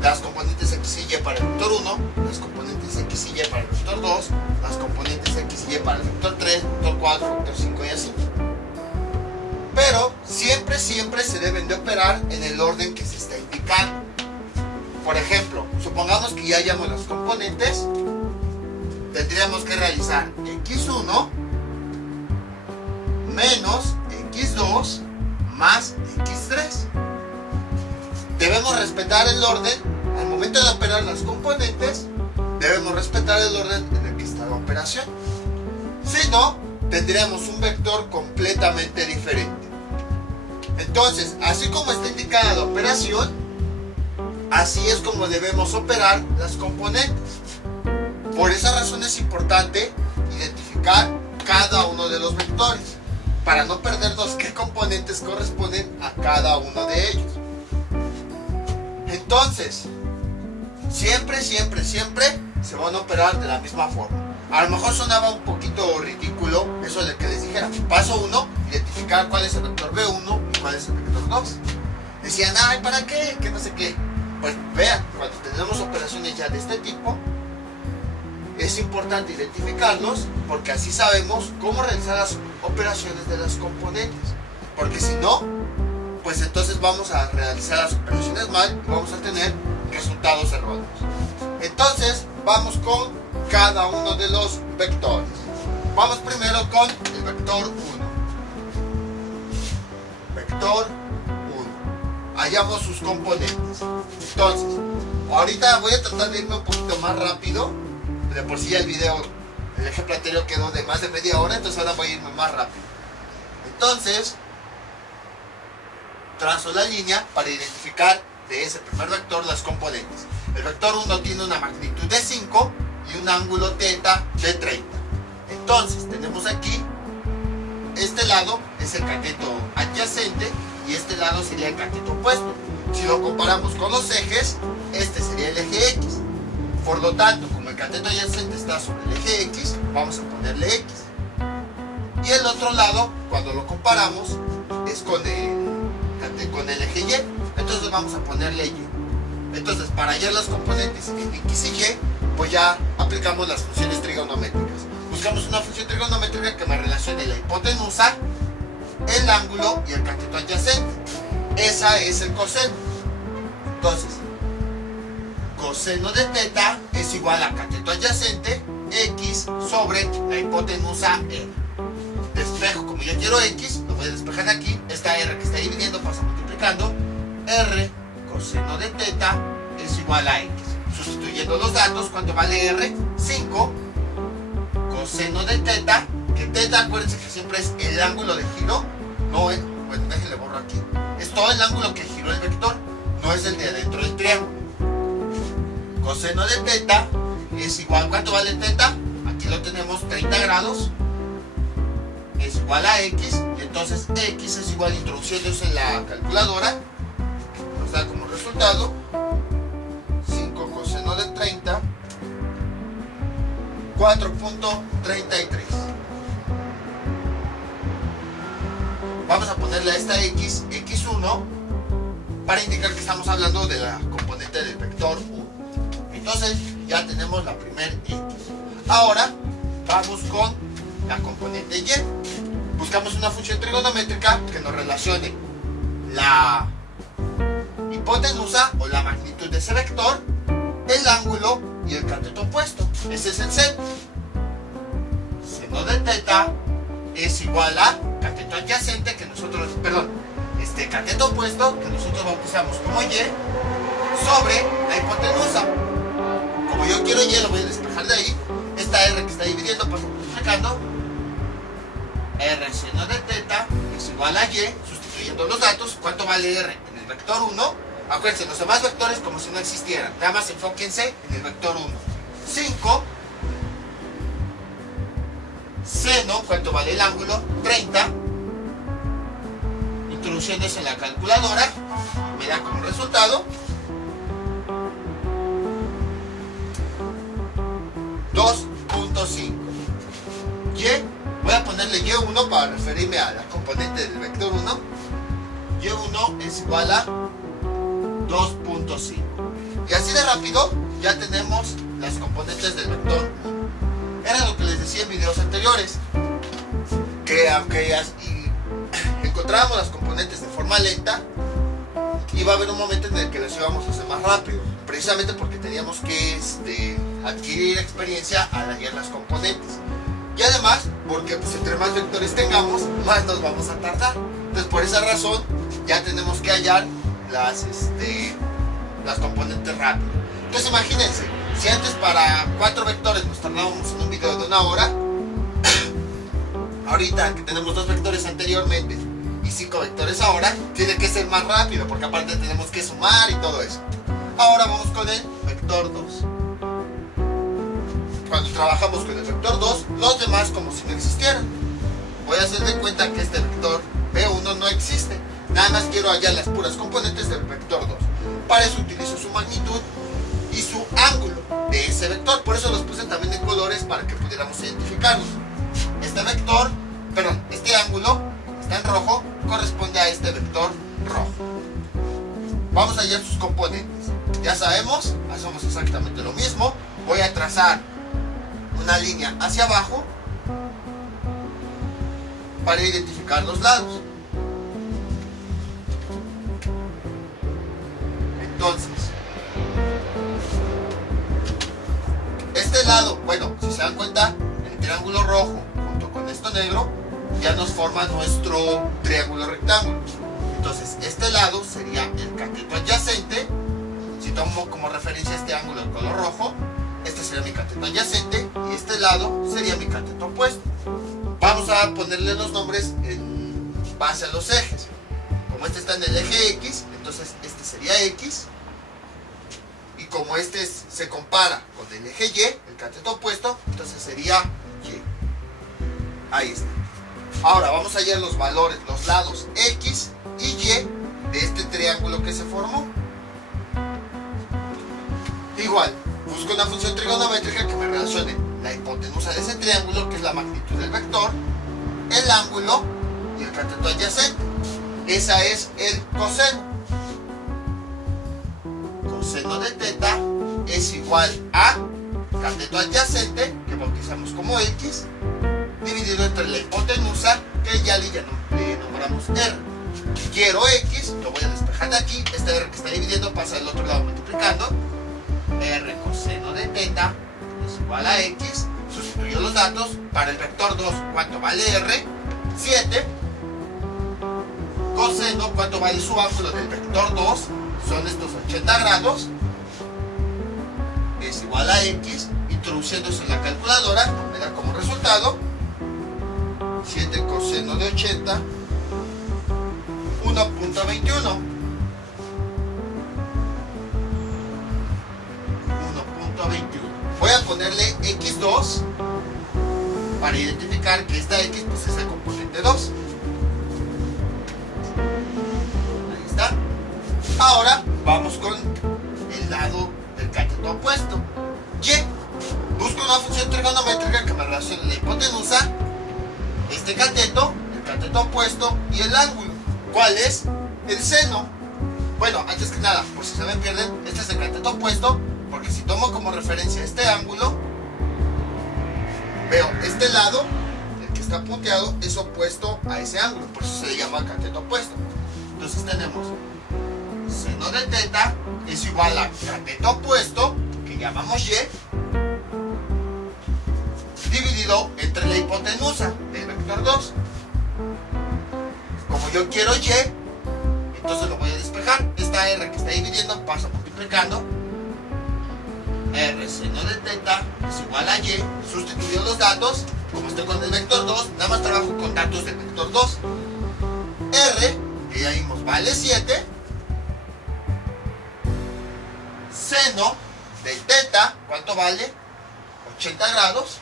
Las componentes X y Y para el vector 1, las componentes X y Y para el vector 2, las componentes X y Y para el vector 3, vector 4, vector 5 y así. Pero siempre se deben de operar en el orden que se está indicando. Por ejemplo, supongamos que ya hayamos los componentes, tendríamos que realizar x1 menos x2 más x3. Debemos respetar el orden. Al momento de operar las componentes, debemos respetar el orden en el que está la operación. Si no, tendríamos un vector completamente diferente. Entonces, así como está indicada la operación, así es como debemos operar las componentes. Por esa razón es importante identificar cada uno de los vectores, para no perdernos qué componentes corresponden a cada uno de ellos. Entonces, siempre se van a operar de la misma forma. A lo mejor sonaba un poquito ridículo eso de que les dijera, paso 1, identificar cuál es el vector B1 y cuál es el vector 2. Decían, ay, ¿para qué? Que no sé qué. Pues vean, cuando tenemos operaciones ya de este tipo, es importante identificarlos, porque así sabemos cómo realizar las operaciones de las componentes. Porque si no, pues entonces vamos a realizar las operaciones mal y vamos a tener resultados erróneos. Entonces, vamos con cada uno de los vectores. Vamos primero con el vector 1. Vector 1. Hallamos sus componentes. Entonces, ahorita voy a tratar de irme un poquito más rápido. De por sí ya el ejemplo anterior quedó de más de media hora, entonces ahora voy a irme más rápido. Entonces, trazo la línea para identificar de ese primer vector las componentes. El vector 1 tiene una magnitud de 5 y un ángulo θ de 30. Entonces tenemos aquí, este lado es el cateto adyacente y este lado sería el cateto opuesto. Si lo comparamos con los ejes, este sería el eje X. Por lo tanto, como el cateto adyacente está sobre el eje X, vamos a ponerle X. Y el otro lado, cuando lo comparamos, es con el eje Y. Entonces vamos a ponerle Y. Entonces, para hallar las componentes en X y Y, pues ya aplicamos las funciones trigonométricas. Buscamos una función trigonométrica que me relacione la hipotenusa, el ángulo y el cateto adyacente. Esa es el coseno. Entonces, coseno de θ es igual a cateto adyacente X sobre la hipotenusa R. Despejo, como yo quiero X, lo voy a despejar aquí. Esta R que está dividiendo pasa multiplicando. R coseno de θ es igual a X. Sustituyendo los datos, ¿cuánto vale R? 5. Coseno de θ, que θ, acuérdense que siempre es el ángulo de giro, no es, bueno, déjenle borro aquí. Es todo el ángulo que giró el vector, no es el de adentro del triángulo. Coseno de θ es igual, ¿cuánto vale θ? Aquí lo tenemos, 30 grados. Es igual a X, y entonces X es igual, introduciéndose en la calculadora, nos da como resultado 5 coseno de 30, 4.33. Vamos a ponerle a esta X, X1, para indicar que estamos hablando de la componente del vector 1. Entonces ya tenemos la primera X. Ahora vamos con la componente y. Buscamos una función trigonométrica que nos relacione la hipotenusa o la magnitud de ese vector, el ángulo y el cateto opuesto. Ese es el seno. Seno de teta es igual a cateto adyacente que nosotros, cateto opuesto que nosotros bautizamos como y sobre la hipotenusa. Como yo quiero y, lo voy a despejar de ahí. Esta r que está dividiendo, pues multiplicando. R seno de teta es igual a y, sustituyendo los datos. ¿Cuánto vale r? En el vector 1. Acuérdense, los demás vectores como si no existieran. Nada más enfóquense en el vector 1. 5. Seno, ¿cuánto vale el ángulo? 30. Introduciendo eso en la calculadora, me da como resultado 2.5. Y, voy a ponerle y1 para referirme a la componente del vector 1. Y1 es igual a 2.5. Y así de rápido ya tenemos las componentes del vector 1. Era lo que les decía en videos anteriores, que aunque encontrábamos las componentes de forma lenta, iba a haber un momento en el que las íbamos a hacer más rápido, precisamente porque teníamos que adquirir experiencia al hallar las componentes, y además porque pues entre más vectores tengamos, más nos vamos a tardar. Entonces por esa razón ya tenemos que hallar las componentes rápido. Entonces imagínense, si antes para 4 vectores nos tardábamos en un video de 1 hora, ahorita que tenemos 2 vectores anteriormente y 5 vectores ahora, tiene que ser más rápido, porque aparte tenemos que sumar y todo eso. Ahora vamos con el vector 2. Cuando trabajamos con el vector 2, los demás como si no existieran. Voy a hacer de cuenta que este vector B1 no existe. Nada más quiero hallar las puras componentes del vector 2. Para eso utilizo su magnitud y su ángulo de ese vector. Por eso los puse también en colores para que pudiéramos identificarlos. Este ángulo está en rojo, corresponde a este vector rojo. Vamos a hallar sus componentes. Ya sabemos, hacemos exactamente lo mismo. Voy a trazar una línea hacia abajo para identificar los lados. Entonces, este lado, si se dan cuenta, el triángulo rojo junto con esto negro ya nos forma nuestro triángulo rectángulo. Entonces, este lado sería el cateto adyacente. Si tomo como referencia este ángulo de color rojo, este sería mi cateto adyacente y este lado sería mi cateto opuesto. Vamos a ponerle los nombres en base a los ejes. Como este está en el eje X, entonces este sería X. Y como este se compara con el eje Y, el cateto opuesto, entonces sería Y. Ahí está. Ahora vamos a hallar los valores, los lados X y Y de este triángulo que se formó. Igual, busco una función trigonométrica que me relacione la hipotenusa de ese triángulo, que es la magnitud del vector, el ángulo y el cateto adyacente. Esa es el coseno. Coseno de teta es igual a cateto adyacente, que bautizamos como X, dividido entre la hipotenusa, que ya le nombramos R. Quiero X, lo voy a despejar de aquí. Este R que está dividiendo pasa del otro lado multiplicando. R coseno de teta es igual a X. Sustituyo los datos. Para el vector 2, ¿cuánto vale R? 7. Coseno, ¿cuánto vale su ángulo del vector 2? Son estos 80 grados. Es igual a X. Introduciéndose en la calculadora, me da como resultado 7 coseno de 80, 1.21. Voy a ponerle X2 para identificar que esta X pues es el componente 2. Ahí está. Ahora vamos con el lado del cateto opuesto. Y busco una función trigonométrica que me relacione la hipotenusa, este cateto, el cateto opuesto y el ángulo. ¿Cuál es? El seno. Bueno, antes que nada, por si se me pierden, este es el cateto opuesto, porque si tomo como referencia este ángulo, veo este lado aparezca punteado es opuesto a ese ángulo, por eso se le llama cateto opuesto. Entonces tenemos seno de teta es igual a cateto opuesto, que llamamos y, dividido entre la hipotenusa del vector 2. Como yo quiero y, entonces lo voy a despejar. Esta r que está dividiendo pasa multiplicando. R seno de teta es igual a y. Sustituyo los datos. Como estoy con el vector 2, nada más trabajo con datos del vector 2. R, que ya vimos, vale 7. Seno de teta, ¿cuánto vale? 80 grados.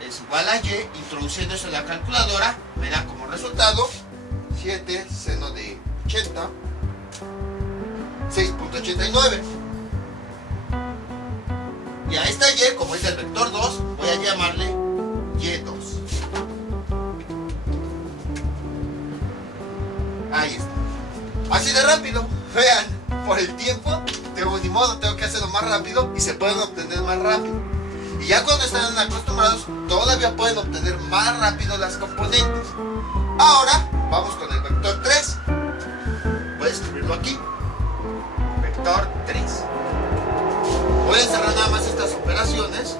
Es igual a y. Introduciendo eso en la calculadora, me da como resultado 7 seno de 80, 6.89. Y a esta y, como es del vector 2, voy a llamarle y2. Ahí está. Así de rápido. Vean, por el tiempo, ni modo, tengo que hacerlo más rápido y se pueden obtener más rápido. Y ya cuando están acostumbrados, todavía pueden obtener más rápido las componentes. Ahora, vamos con el vector 3. Voy a escribirlo aquí. Vector 3. Voy a encerrar nada más estas operaciones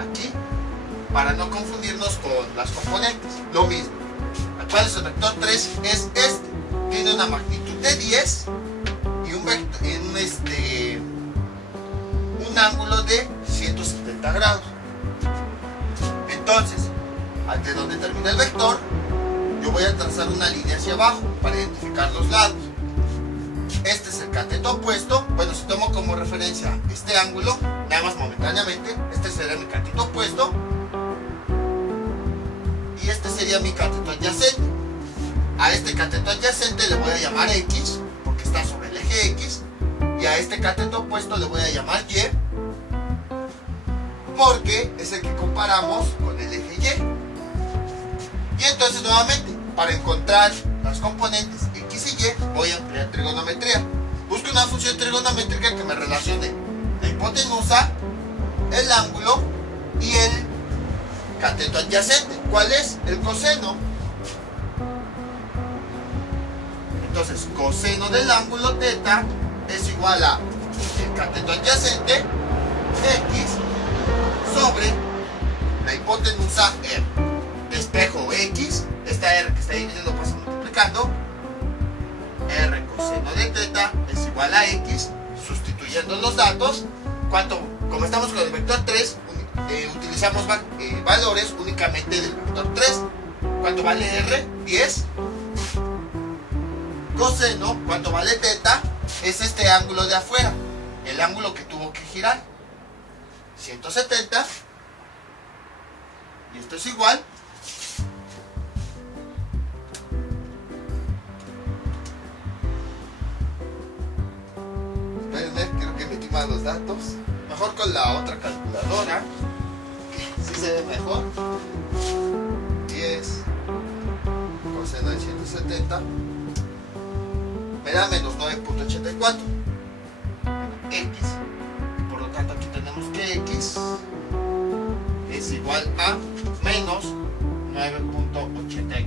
aquí para no confundirnos con las componentes. Lo mismo. ¿Cuál es el vector 3? Es este. Tiene una magnitud de 10 y un ángulo de 170 grados. Entonces, ante donde termina el vector, yo voy a trazar una línea hacia abajo para identificar los lados. Este es el cateto opuesto. Bueno, si tomo como referencia este ángulo, nada más momentáneamente, este sería mi cateto opuesto y este sería mi cateto adyacente. A este cateto adyacente le voy a llamar X, porque está sobre el eje X, y a este cateto opuesto le voy a llamar Y, porque es el que comparamos con el eje Y. Y entonces nuevamente, para encontrar las componentes X y Y, voy a emplear trigonometría. Busco una función trigonométrica que me relacione la hipotenusa, el ángulo y el cateto adyacente. ¿Cuál es? El coseno. Entonces, coseno del ángulo teta es igual a el cateto adyacente X sobre la hipotenusa R. Despejo X, esta R que está dividiendo pasa multiplicando. R coseno de teta es igual a X, sustituyendo los datos. Como estamos con el vector 3, utilizamos valores únicamente del vector 3. ¿Cuánto vale R? 10. Coseno, ¿cuánto vale teta? Es este ángulo de afuera, el ángulo que tuvo que girar, 170. Y esto es igual . Espérenme, quiero que metí mal los datos. Mejor con la otra calculadora, que sí se ve mejor. 10 coseno de 170 me da menos 9.84 X. Por lo tanto, aquí tenemos que X es igual a menos 9.84.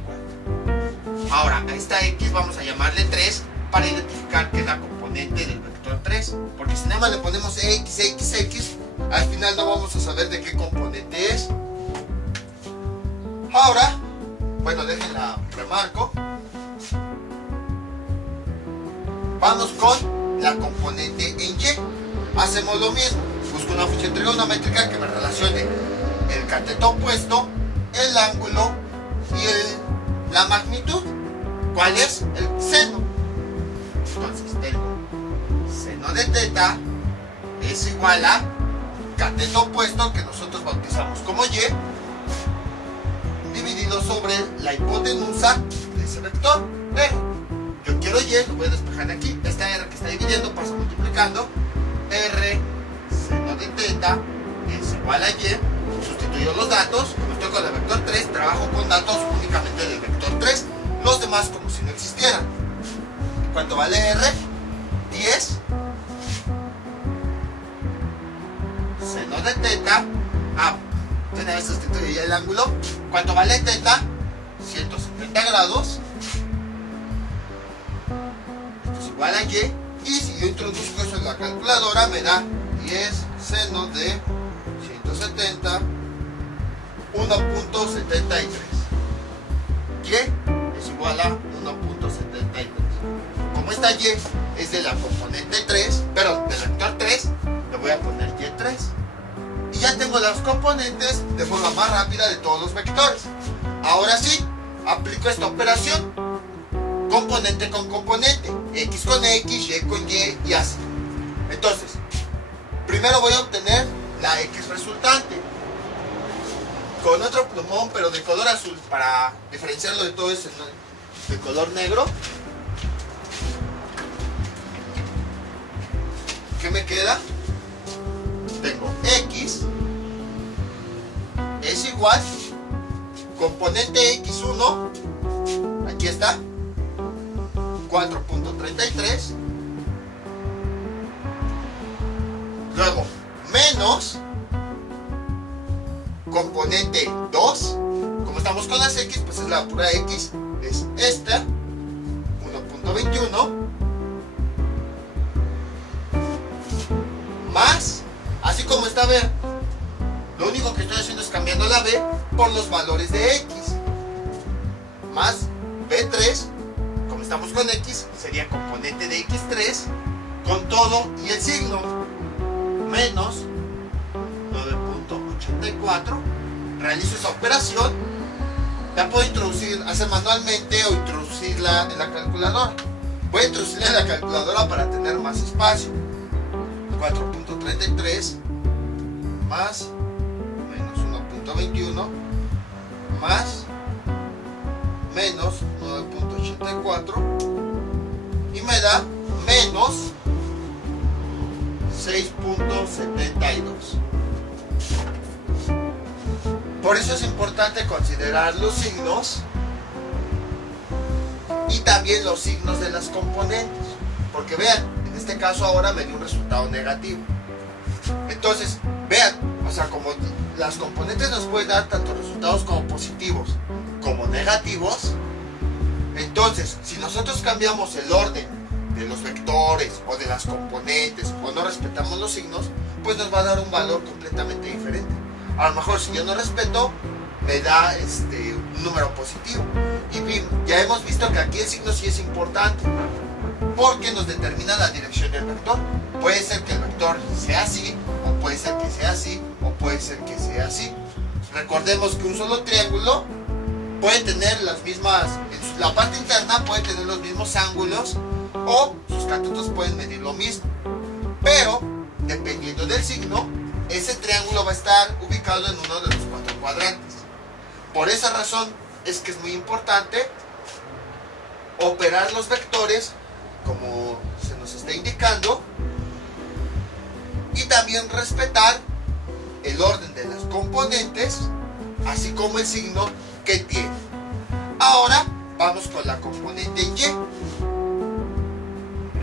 Ahora, a esta X vamos a llamarle 3 para identificar que es la componente del vector 3. Porque si nada más le ponemos X, al final no vamos a saber de qué componente es. Ahora, bueno, déjenla remarco. Vamos con la componente en Y. Hacemos lo mismo. Busco una función trigonométrica que me relacione el cateto opuesto, el ángulo y la magnitud. ¿Cuál es? El seno. Entonces tengo seno de teta es igual a cateto opuesto, que nosotros bautizamos como Y, dividido sobre la hipotenusa de ese vector R. Yo quiero Y, lo voy a despejar de aquí. Esta R que está dividiendo pasa multiplicando. R seno de teta es igual a Y. Sustituyo los datos. Como estoy con el vector 3, trabajo con datos únicamente del vector 3. Los demás como si no existieran. ¿Cuánto vale R? 10. Seno de teta. una vez sustituye ya el ángulo. ¿Cuánto vale teta? 170 grados. Esto es igual a y. Y si yo introduzco eso en la calculadora, me da 10 seno de 170, 1.73. Y es igual a 1.73. Como esta y es de la componente 3, pero del vector 3, le voy a poner y3. Y ya tengo las componentes de forma más rápida de todos los vectores. Ahora sí, aplico esta operación. Componente con componente. X con X, Y con Y así. Entonces, primero voy a obtener la X resultante. Con otro plumón, pero de color azul, para diferenciarlo de todo ese de color negro. ¿Qué me queda? Tengo X es igual componente X1, aquí está, 4.33, luego menos componente 2, como estamos con las X, pues es la pura X, es esta, 1.21, más, así como está B, lo único que estoy haciendo es cambiando la B por los valores de X, más B3, como estamos con X, sería componente de X3, con todo y el signo, menos 9.84, realizo esa operación, la puedo hacer manualmente o introducirla en la calculadora. Voy a introducirla en la calculadora para tener más espacio. 4.33 más menos 1.21 más menos 9.84 y me da menos 6.72. Por eso es importante considerar los signos y también los signos de las componentes, porque vean, en este caso ahora me dio un resultado negativo. Entonces, vean, o sea, como las componentes nos pueden dar tanto resultados como positivos como negativos, entonces, si nosotros cambiamos el orden de los vectores o de las componentes o no respetamos los signos, pues nos va a dar un valor completamente diferente. A lo mejor si yo no respeto, me da un número positivo. Y ya hemos visto que aquí el signo sí es importante, porque nos determina la dirección del vector. Puede ser que el vector sea así, o puede ser que sea así, o puede ser que sea así. Recordemos que un solo triángulo puede tener las mismas, en la parte interna puede tener los mismos ángulos, o sus catetos pueden medir lo mismo. Pero, dependiendo del signo, ese triángulo va a estar ubicado en uno de los 4 cuadrantes. Por esa razón es que es muy importante operar los vectores como se nos está indicando y también respetar el orden de las componentes, así como el signo que tiene. Ahora vamos con la componente Y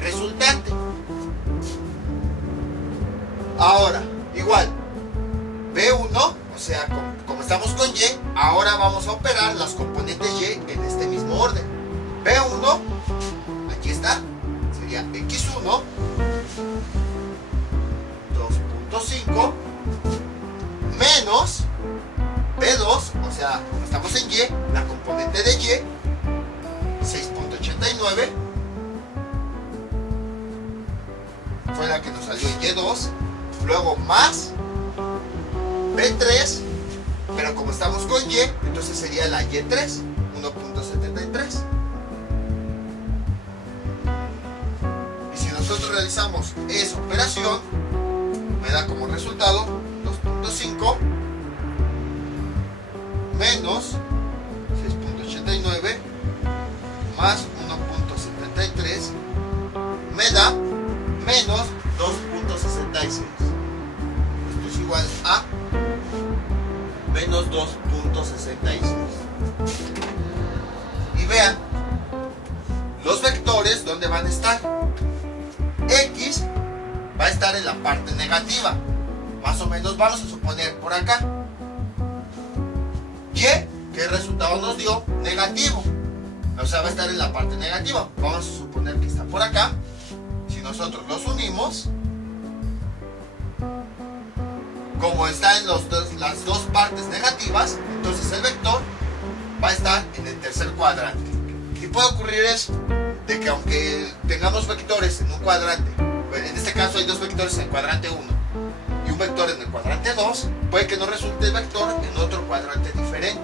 resultante. Ahora, igual, B1, o sea, como estamos con Y, ahora vamos a operar las componentes Y en este mismo orden. B1, aquí está, sería X1, 2.5, menos B2, o sea, como estamos en Y, la componente de Y, 6.89, fue la que nos salió en Y2, luego más B3, pero como estamos con Y, entonces sería la Y3, 1.73. Y si nosotros realizamos esa operación, me da como resultado 2.5 menos 6.89 más 1.73 me da menos 2.66. Esto es igual a menos 2.66. Y vean, los vectores, ¿dónde van a estar? X va a estar en la parte negativa. Más o menos vamos a suponer por acá. ¿qué resultado nos dio? Negativo. O sea, va a estar en la parte negativa. Vamos a suponer que está por acá. Si nosotros los unimos, como está en las dos partes negativas, entonces el vector va a estar en el tercer cuadrante. Y puede ocurrir eso, de que aunque tengamos vectores en un cuadrante, en este caso hay dos vectores en el cuadrante 1 y un vector en el cuadrante 2, puede que nos resulte el vector en otro cuadrante diferente.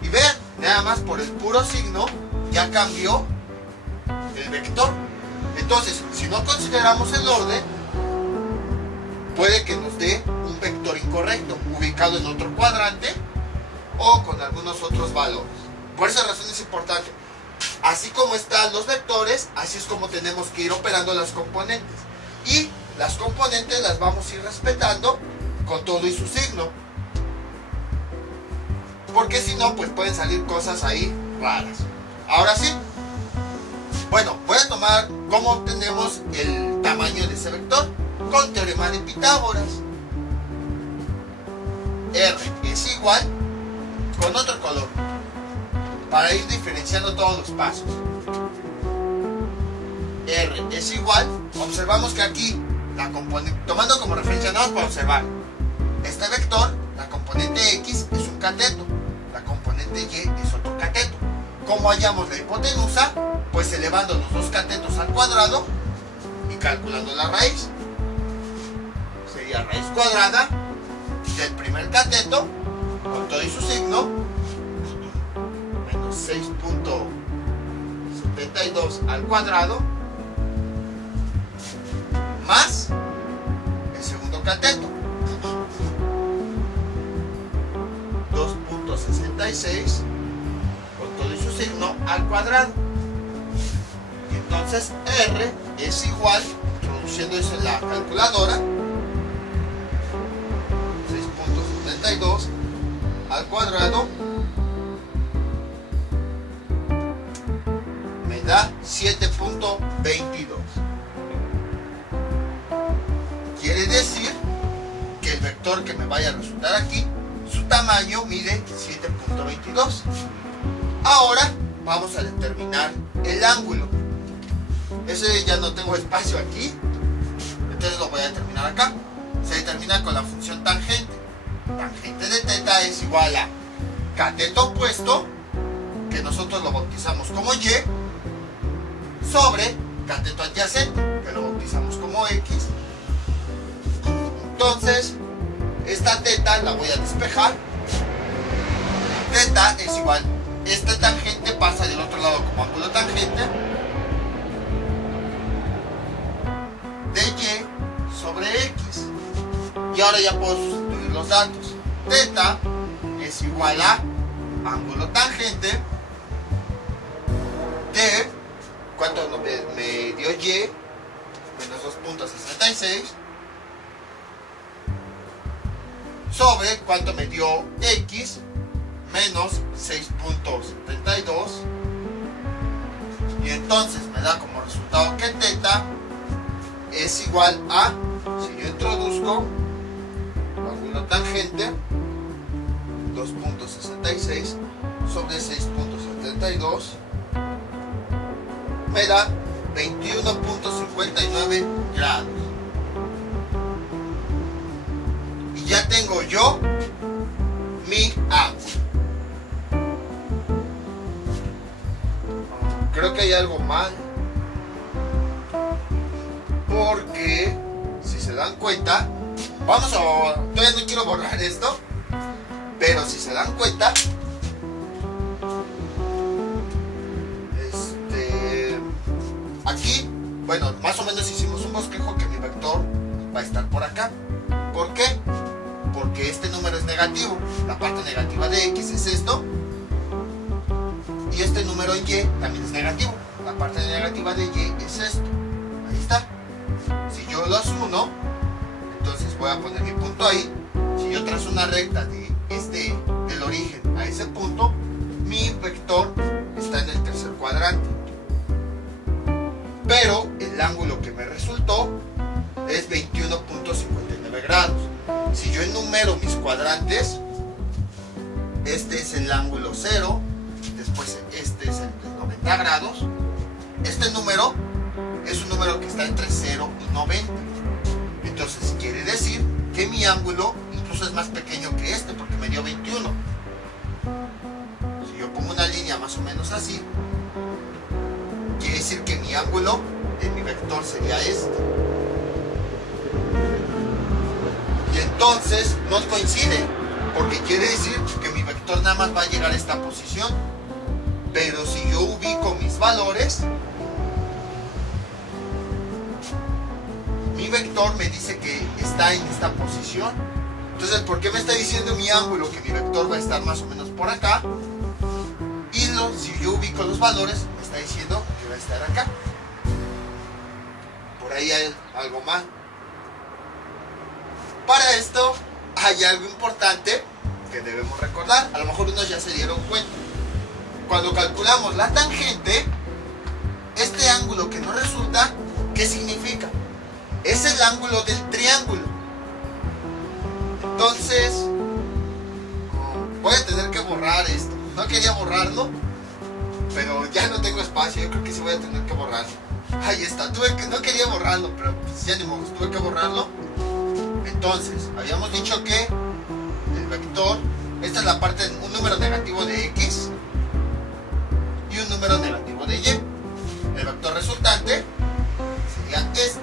Y vean, nada más por el puro signo ya cambió el vector. Entonces, si no consideramos el orden, puede que nos dé un vector incorrecto, ubicado en otro cuadrante o con algunos otros valores. Por esa razón es importante. Así como están los vectores, así es como tenemos que ir operando las componentes. Y las componentes las vamos a ir respetando con todo y su signo. Porque si no, pues pueden salir cosas ahí raras. Ahora sí. Bueno, voy a tomar cómo obtenemos el tamaño de ese vector con teorema de Pitágoras. R es igual con otro color para ir diferenciando todos los pasos. R es igual, observamos que aquí la componente, tomando como referencia nada más para observar, este vector, la componente X es un cateto, la componente Y es otro cateto. ¿Cómo hallamos la hipotenusa? Pues elevando los dos catetos al cuadrado y calculando la raíz. Sería raíz cuadrada del primer cateto con todo y su signo menos 6.72 al cuadrado más el segundo cateto 2.66 con todo y su signo al cuadrado. Y entonces R es igual, introduciendo eso en la calculadora, 6.72 al cuadrado me da 7.22. Quiere decir que el vector que me vaya a resultar aquí, su tamaño mide 7.22. Ahora vamos a determinar el ángulo. Ese ya no tengo espacio aquí, entonces lo voy a determinar acá. Se determina con la función tangente. Tangente de θ es igual a cateto opuesto, que nosotros lo bautizamos como Y, sobre cateto adyacente, que lo bautizamos como X. Entonces, esta θ la voy a despejar. θ es igual, esta tangente pasa del otro lado como ángulo tangente de Y sobre X. Y ahora ya puedo sustituir los datos. θ es igual a ángulo tangente de, ¿cuánto me dio Y? Menos 2.66 sobre cuánto me dio X, menos 6.72, y entonces me da como resultado que θ es igual a, si yo introduzco ángulo tangente, 2.66 sobre 6.72 me da 21.59 grados. Y ya tengo yo mi ángulo. Creo que hay algo mal, porque si se dan cuenta, todavía no quiero borrar esto, pero si se dan cuenta, aquí, bueno, más o menos hicimos un bosquejo que mi vector va a estar por acá. ¿Por qué? Porque este número es negativo, la parte negativa de X es esto, y este número en Y también es negativo, la parte negativa de Y es esto. Ahí está. Si yo los uno, entonces voy a poner mi punto ahí. Si yo trazo una recta del origen a ese punto, mi vector está en el tercer cuadrante. Pero el ángulo que me resultó es 21.59 grados. Si yo enumero mis cuadrantes, este es el ángulo 0, después este es el de 90 grados. Este número es un número que está entre 0 y 90. Entonces quiere decir que mi ángulo incluso es más pequeño que este, porque me dio 21. Si yo pongo una línea más o menos así, quiere decir que mi ángulo de mi vector sería este. Y entonces no coincide, porque quiere decir que mi vector nada más va a llegar a esta posición. Pero si yo ubico mis valores, mi vector me dice que está en esta posición. Entonces, ¿por qué me está diciendo mi ángulo que mi vector va a estar más o menos por acá? Y si yo ubico los valores, me está diciendo que va a estar acá. Por ahí hay algo más. Para esto hay algo importante que debemos recordar. A lo mejor unos ya se dieron cuenta. Cuando calculamos la tangente, este ángulo que nos resulta, ¿qué significa? Es el ángulo del triángulo. Entonces, voy a tener que borrar esto. No quería borrarlo, pero ya no tengo espacio. Yo creo que sí voy a tener que borrarlo. Ahí está. No quería borrarlo, pero pues ya ni modo, tuve que borrarlo. Entonces, habíamos dicho que el vector, esta es la parte, un número negativo de x y un número negativo de y. El vector resultante sería este.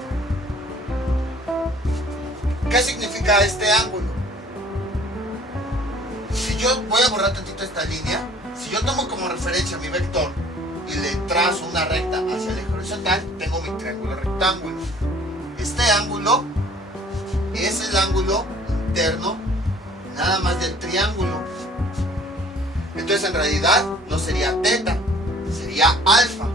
¿Qué significa este ángulo? Si yo voy a borrar tantito esta línea, si yo tomo como referencia mi vector y le trazo una recta hacia el eje horizontal, tengo mi triángulo rectángulo. Este ángulo es el ángulo interno nada más del triángulo. Entonces en realidad no sería teta, sería alfa.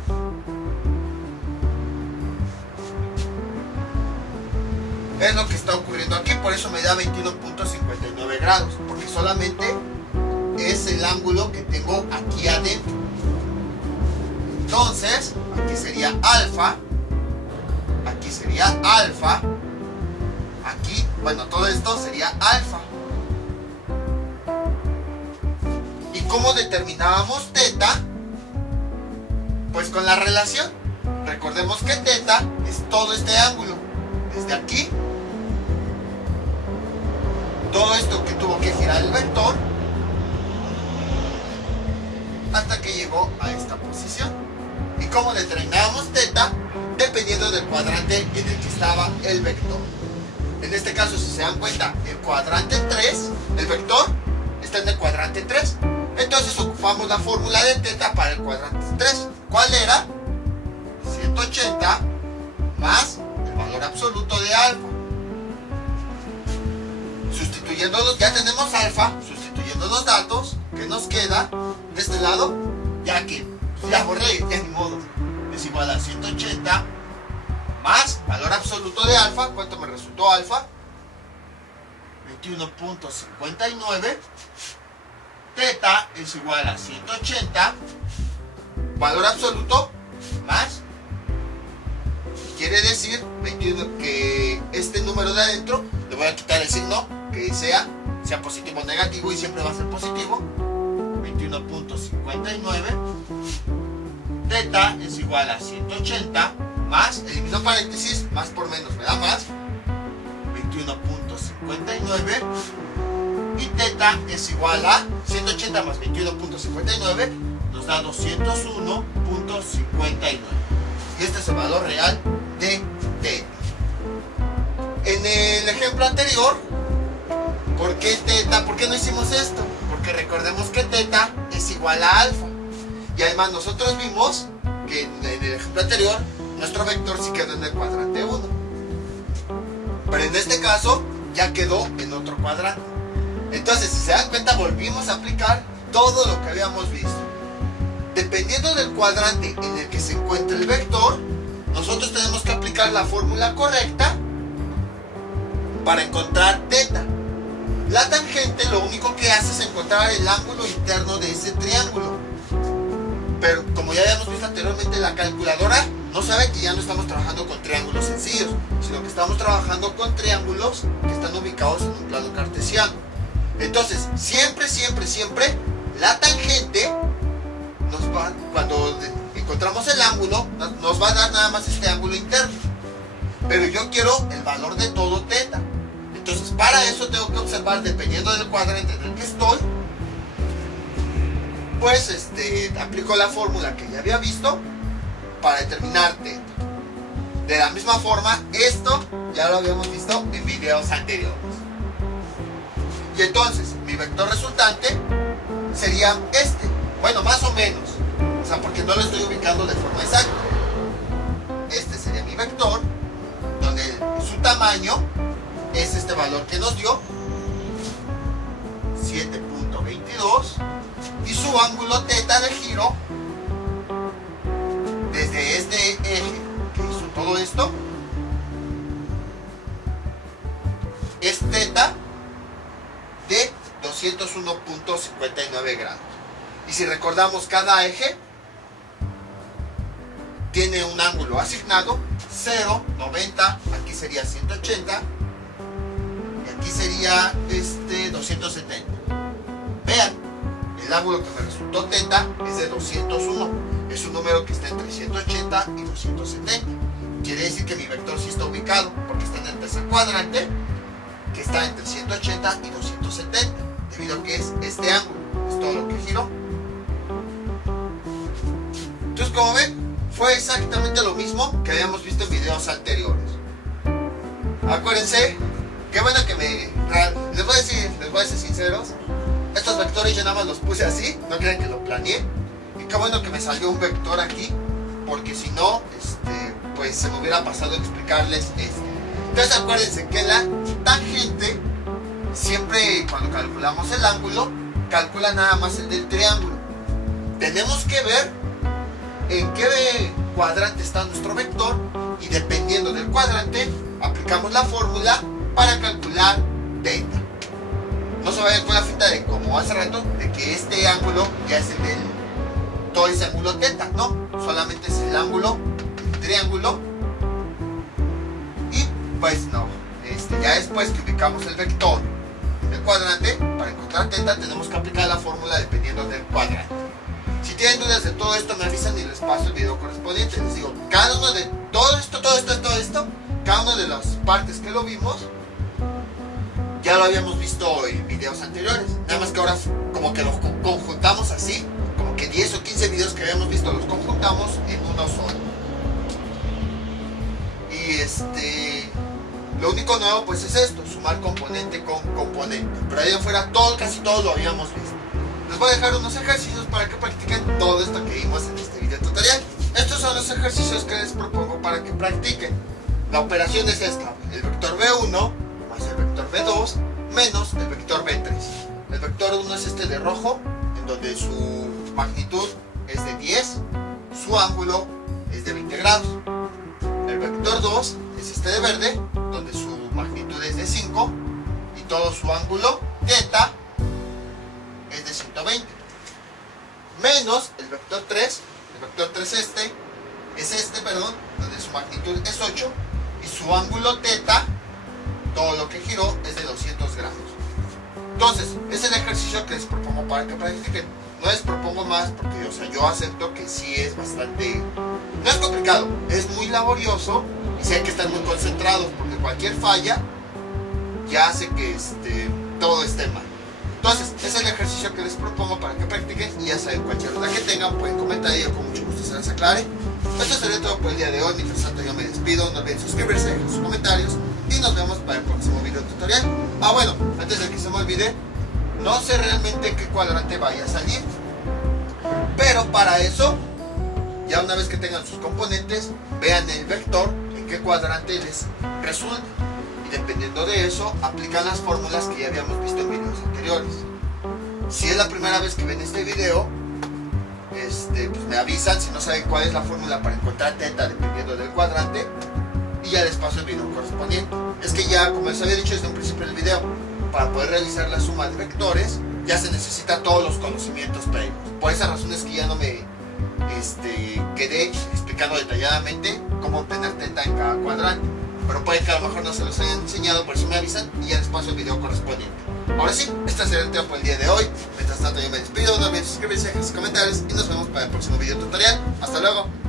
Es lo que está ocurriendo aquí, por eso me da 21.59 grados, porque solamente es el ángulo que tengo aquí adentro. Entonces, aquí sería alfa, aquí sería alfa, aquí, bueno, todo esto sería alfa. ¿Y cómo determinábamos teta? Pues con la relación. Recordemos que teta es todo este ángulo, desde aquí, todo esto que tuvo que girar el vector hasta que llegó a esta posición. ¿Y cómo determinábamos teta? Dependiendo del cuadrante en el que estaba el vector. En este caso, si se dan cuenta, el cuadrante 3, el vector está en el cuadrante 3. Entonces ocupamos la fórmula de teta para el cuadrante 3. ¿Cuál era? 180 más el valor absoluto de alfa. Sustituyendo, ya tenemos alfa, sustituyendo los datos, ¿qué nos queda de este lado? Ya que ya borré, ya ni modo. Es igual a 180 más valor absoluto de alfa. ¿Cuánto me resultó alfa? 21.59. Teta es igual a 180 valor absoluto más, quiere decir 21, que este número de adentro le voy a quitar el signo, que sea positivo o negativo, y siempre va a ser positivo. 21.59. Teta es igual a 180 más, elimino paréntesis, más por menos me da más, 21.59. Y teta es igual a 180 más 21.59, nos da 201.59. Y este es el valor real de teta. En el ejemplo anterior, ¿por qué teta? ¿Por qué no hicimos esto? Porque recordemos que teta es igual a alfa. Y además nosotros vimos que en el ejemplo anterior nuestro vector sí quedó en el cuadrante 1. Pero en este caso ya quedó en otro cuadrante. Entonces, si se dan cuenta, volvimos a aplicar todo lo que habíamos visto. Dependiendo del cuadrante en el que se encuentre el vector, nosotros tenemos que aplicar la fórmula correcta para encontrar teta. La tangente lo único que hace es encontrar el ángulo interno de ese triángulo. Pero como ya habíamos visto anteriormente, la calculadora no sabe que ya no estamos trabajando con triángulos sencillos, sino que estamos trabajando con triángulos que están ubicados en un plano cartesiano. Entonces, siempre la tangente cuando encontramos el ángulo, nos va a dar nada más este ángulo interno. Pero yo quiero el valor de todo teta. Entonces, para eso tengo que observar, dependiendo del cuadrante en el que estoy, pues aplico la fórmula que ya había visto para determinar teta. De la misma forma, esto ya lo habíamos visto en videos anteriores. Y entonces, mi vector resultante sería este. Bueno, más o menos. O sea, porque no lo estoy ubicando de forma exacta. Este sería mi vector, donde su tamaño es este valor que nos dio, 7.22, y su ángulo teta de giro desde este eje que hizo todo esto es teta de 201.59 grados. Y si recordamos, cada eje tiene un ángulo asignado, 0, 90, aquí sería 180 y aquí sería 270. Vean, el ángulo que me resultó teta es de 201, es un número que está entre 180 y 270. Quiere decir que mi vector sí está ubicado, porque está en el tercer cuadrante, que está entre 180 y 270, debido a que es este ángulo, es todo lo que giró. Entonces, como ven, fue exactamente lo mismo que habíamos visto en videos anteriores. Acuérdense, qué bueno que les voy a ser sinceros, estos vectores yo nada más los puse así, no crean que lo planeé. Y qué bueno que me salió un vector aquí, porque si no, pues se me hubiera pasado explicarles esto. Entonces acuérdense que la tangente, siempre cuando calculamos el ángulo, calcula nada más el del triángulo. Tenemos que ver en qué cuadrante está nuestro vector, y dependiendo del cuadrante aplicamos la fórmula para calcular teta. No se vayan con la finta de, como hace rato, de que este ángulo ya es el del todo ese ángulo teta. No, solamente es el ángulo del triángulo. Y pues no, ya después que ubicamos el vector en el cuadrante, para encontrar teta tenemos que aplicar la fórmula dependiendo del cuadrante. Si tienen dudas de todo esto, me avisan y les paso el video correspondiente. Les digo, cada uno de todo esto, cada una de las partes que lo vimos, ya lo habíamos visto en videos anteriores. Nada más que ahora como que los conjuntamos así, como que 10 o 15 videos que habíamos visto los conjuntamos en uno solo. Y lo único nuevo pues es esto, sumar componente con componente. Pero ahí afuera casi todo lo habíamos visto. Les voy a dejar unos ejercicios para que practiquen todo esto que vimos en este video tutorial. Estos son los ejercicios que les propongo para que practiquen. La operación es esta: el vector B1 más el vector B2 menos el vector B3. El vector 1 es este de rojo, en donde su magnitud es de 10, su ángulo es de 20 grados. El vector 2 es este de verde, donde su magnitud es de 5 y todo su ángulo teta es de 120, menos el vector 3. El vector 3 es donde su magnitud es 8 y su ángulo teta, todo lo que giró, es de 200 grados. Entonces, ese es el ejercicio que les propongo para que practiquen. No les propongo más porque, yo acepto que sí es bastante, no es complicado, es muy laborioso y sí hay que estar muy concentrados, porque cualquier falla ya hace que todo esté mal. Entonces, ese es el ejercicio que les propongo para que practiquen, y ya saben, cualquier duda que tengan pueden comentar y yo con mucho gusto se las aclare. Esto sería todo por el día de hoy. Mientras tanto, yo me despido. No olviden suscribirse, dejar sus comentarios y nos vemos para el próximo video tutorial. Bueno, antes de que se me olvide, no sé realmente qué cuadrante vaya a salir, pero para eso, ya una vez que tengan sus componentes, vean el vector en qué cuadrante les resulta. Dependiendo de eso, aplican las fórmulas que ya habíamos visto en videos anteriores. Si es la primera vez que ven este video, pues me avisan si no saben cuál es la fórmula para encontrar teta dependiendo del cuadrante, y ya les paso el video correspondiente. Es que ya, como les había dicho desde un principio del video, para poder realizar la suma de vectores ya se necesitan todos los conocimientos previos. Por esa razón es que ya no me quedé explicando detalladamente cómo obtener teta en cada cuadrante. Pero puede que a lo mejor no se los hayan enseñado, por eso me avisan y ya les paso el video correspondiente. Ahora sí, este será el tema por el día de hoy. Mientras tanto yo me despido, no olviden suscribirse, dejar sus comentarios y nos vemos para el próximo video tutorial. Hasta luego.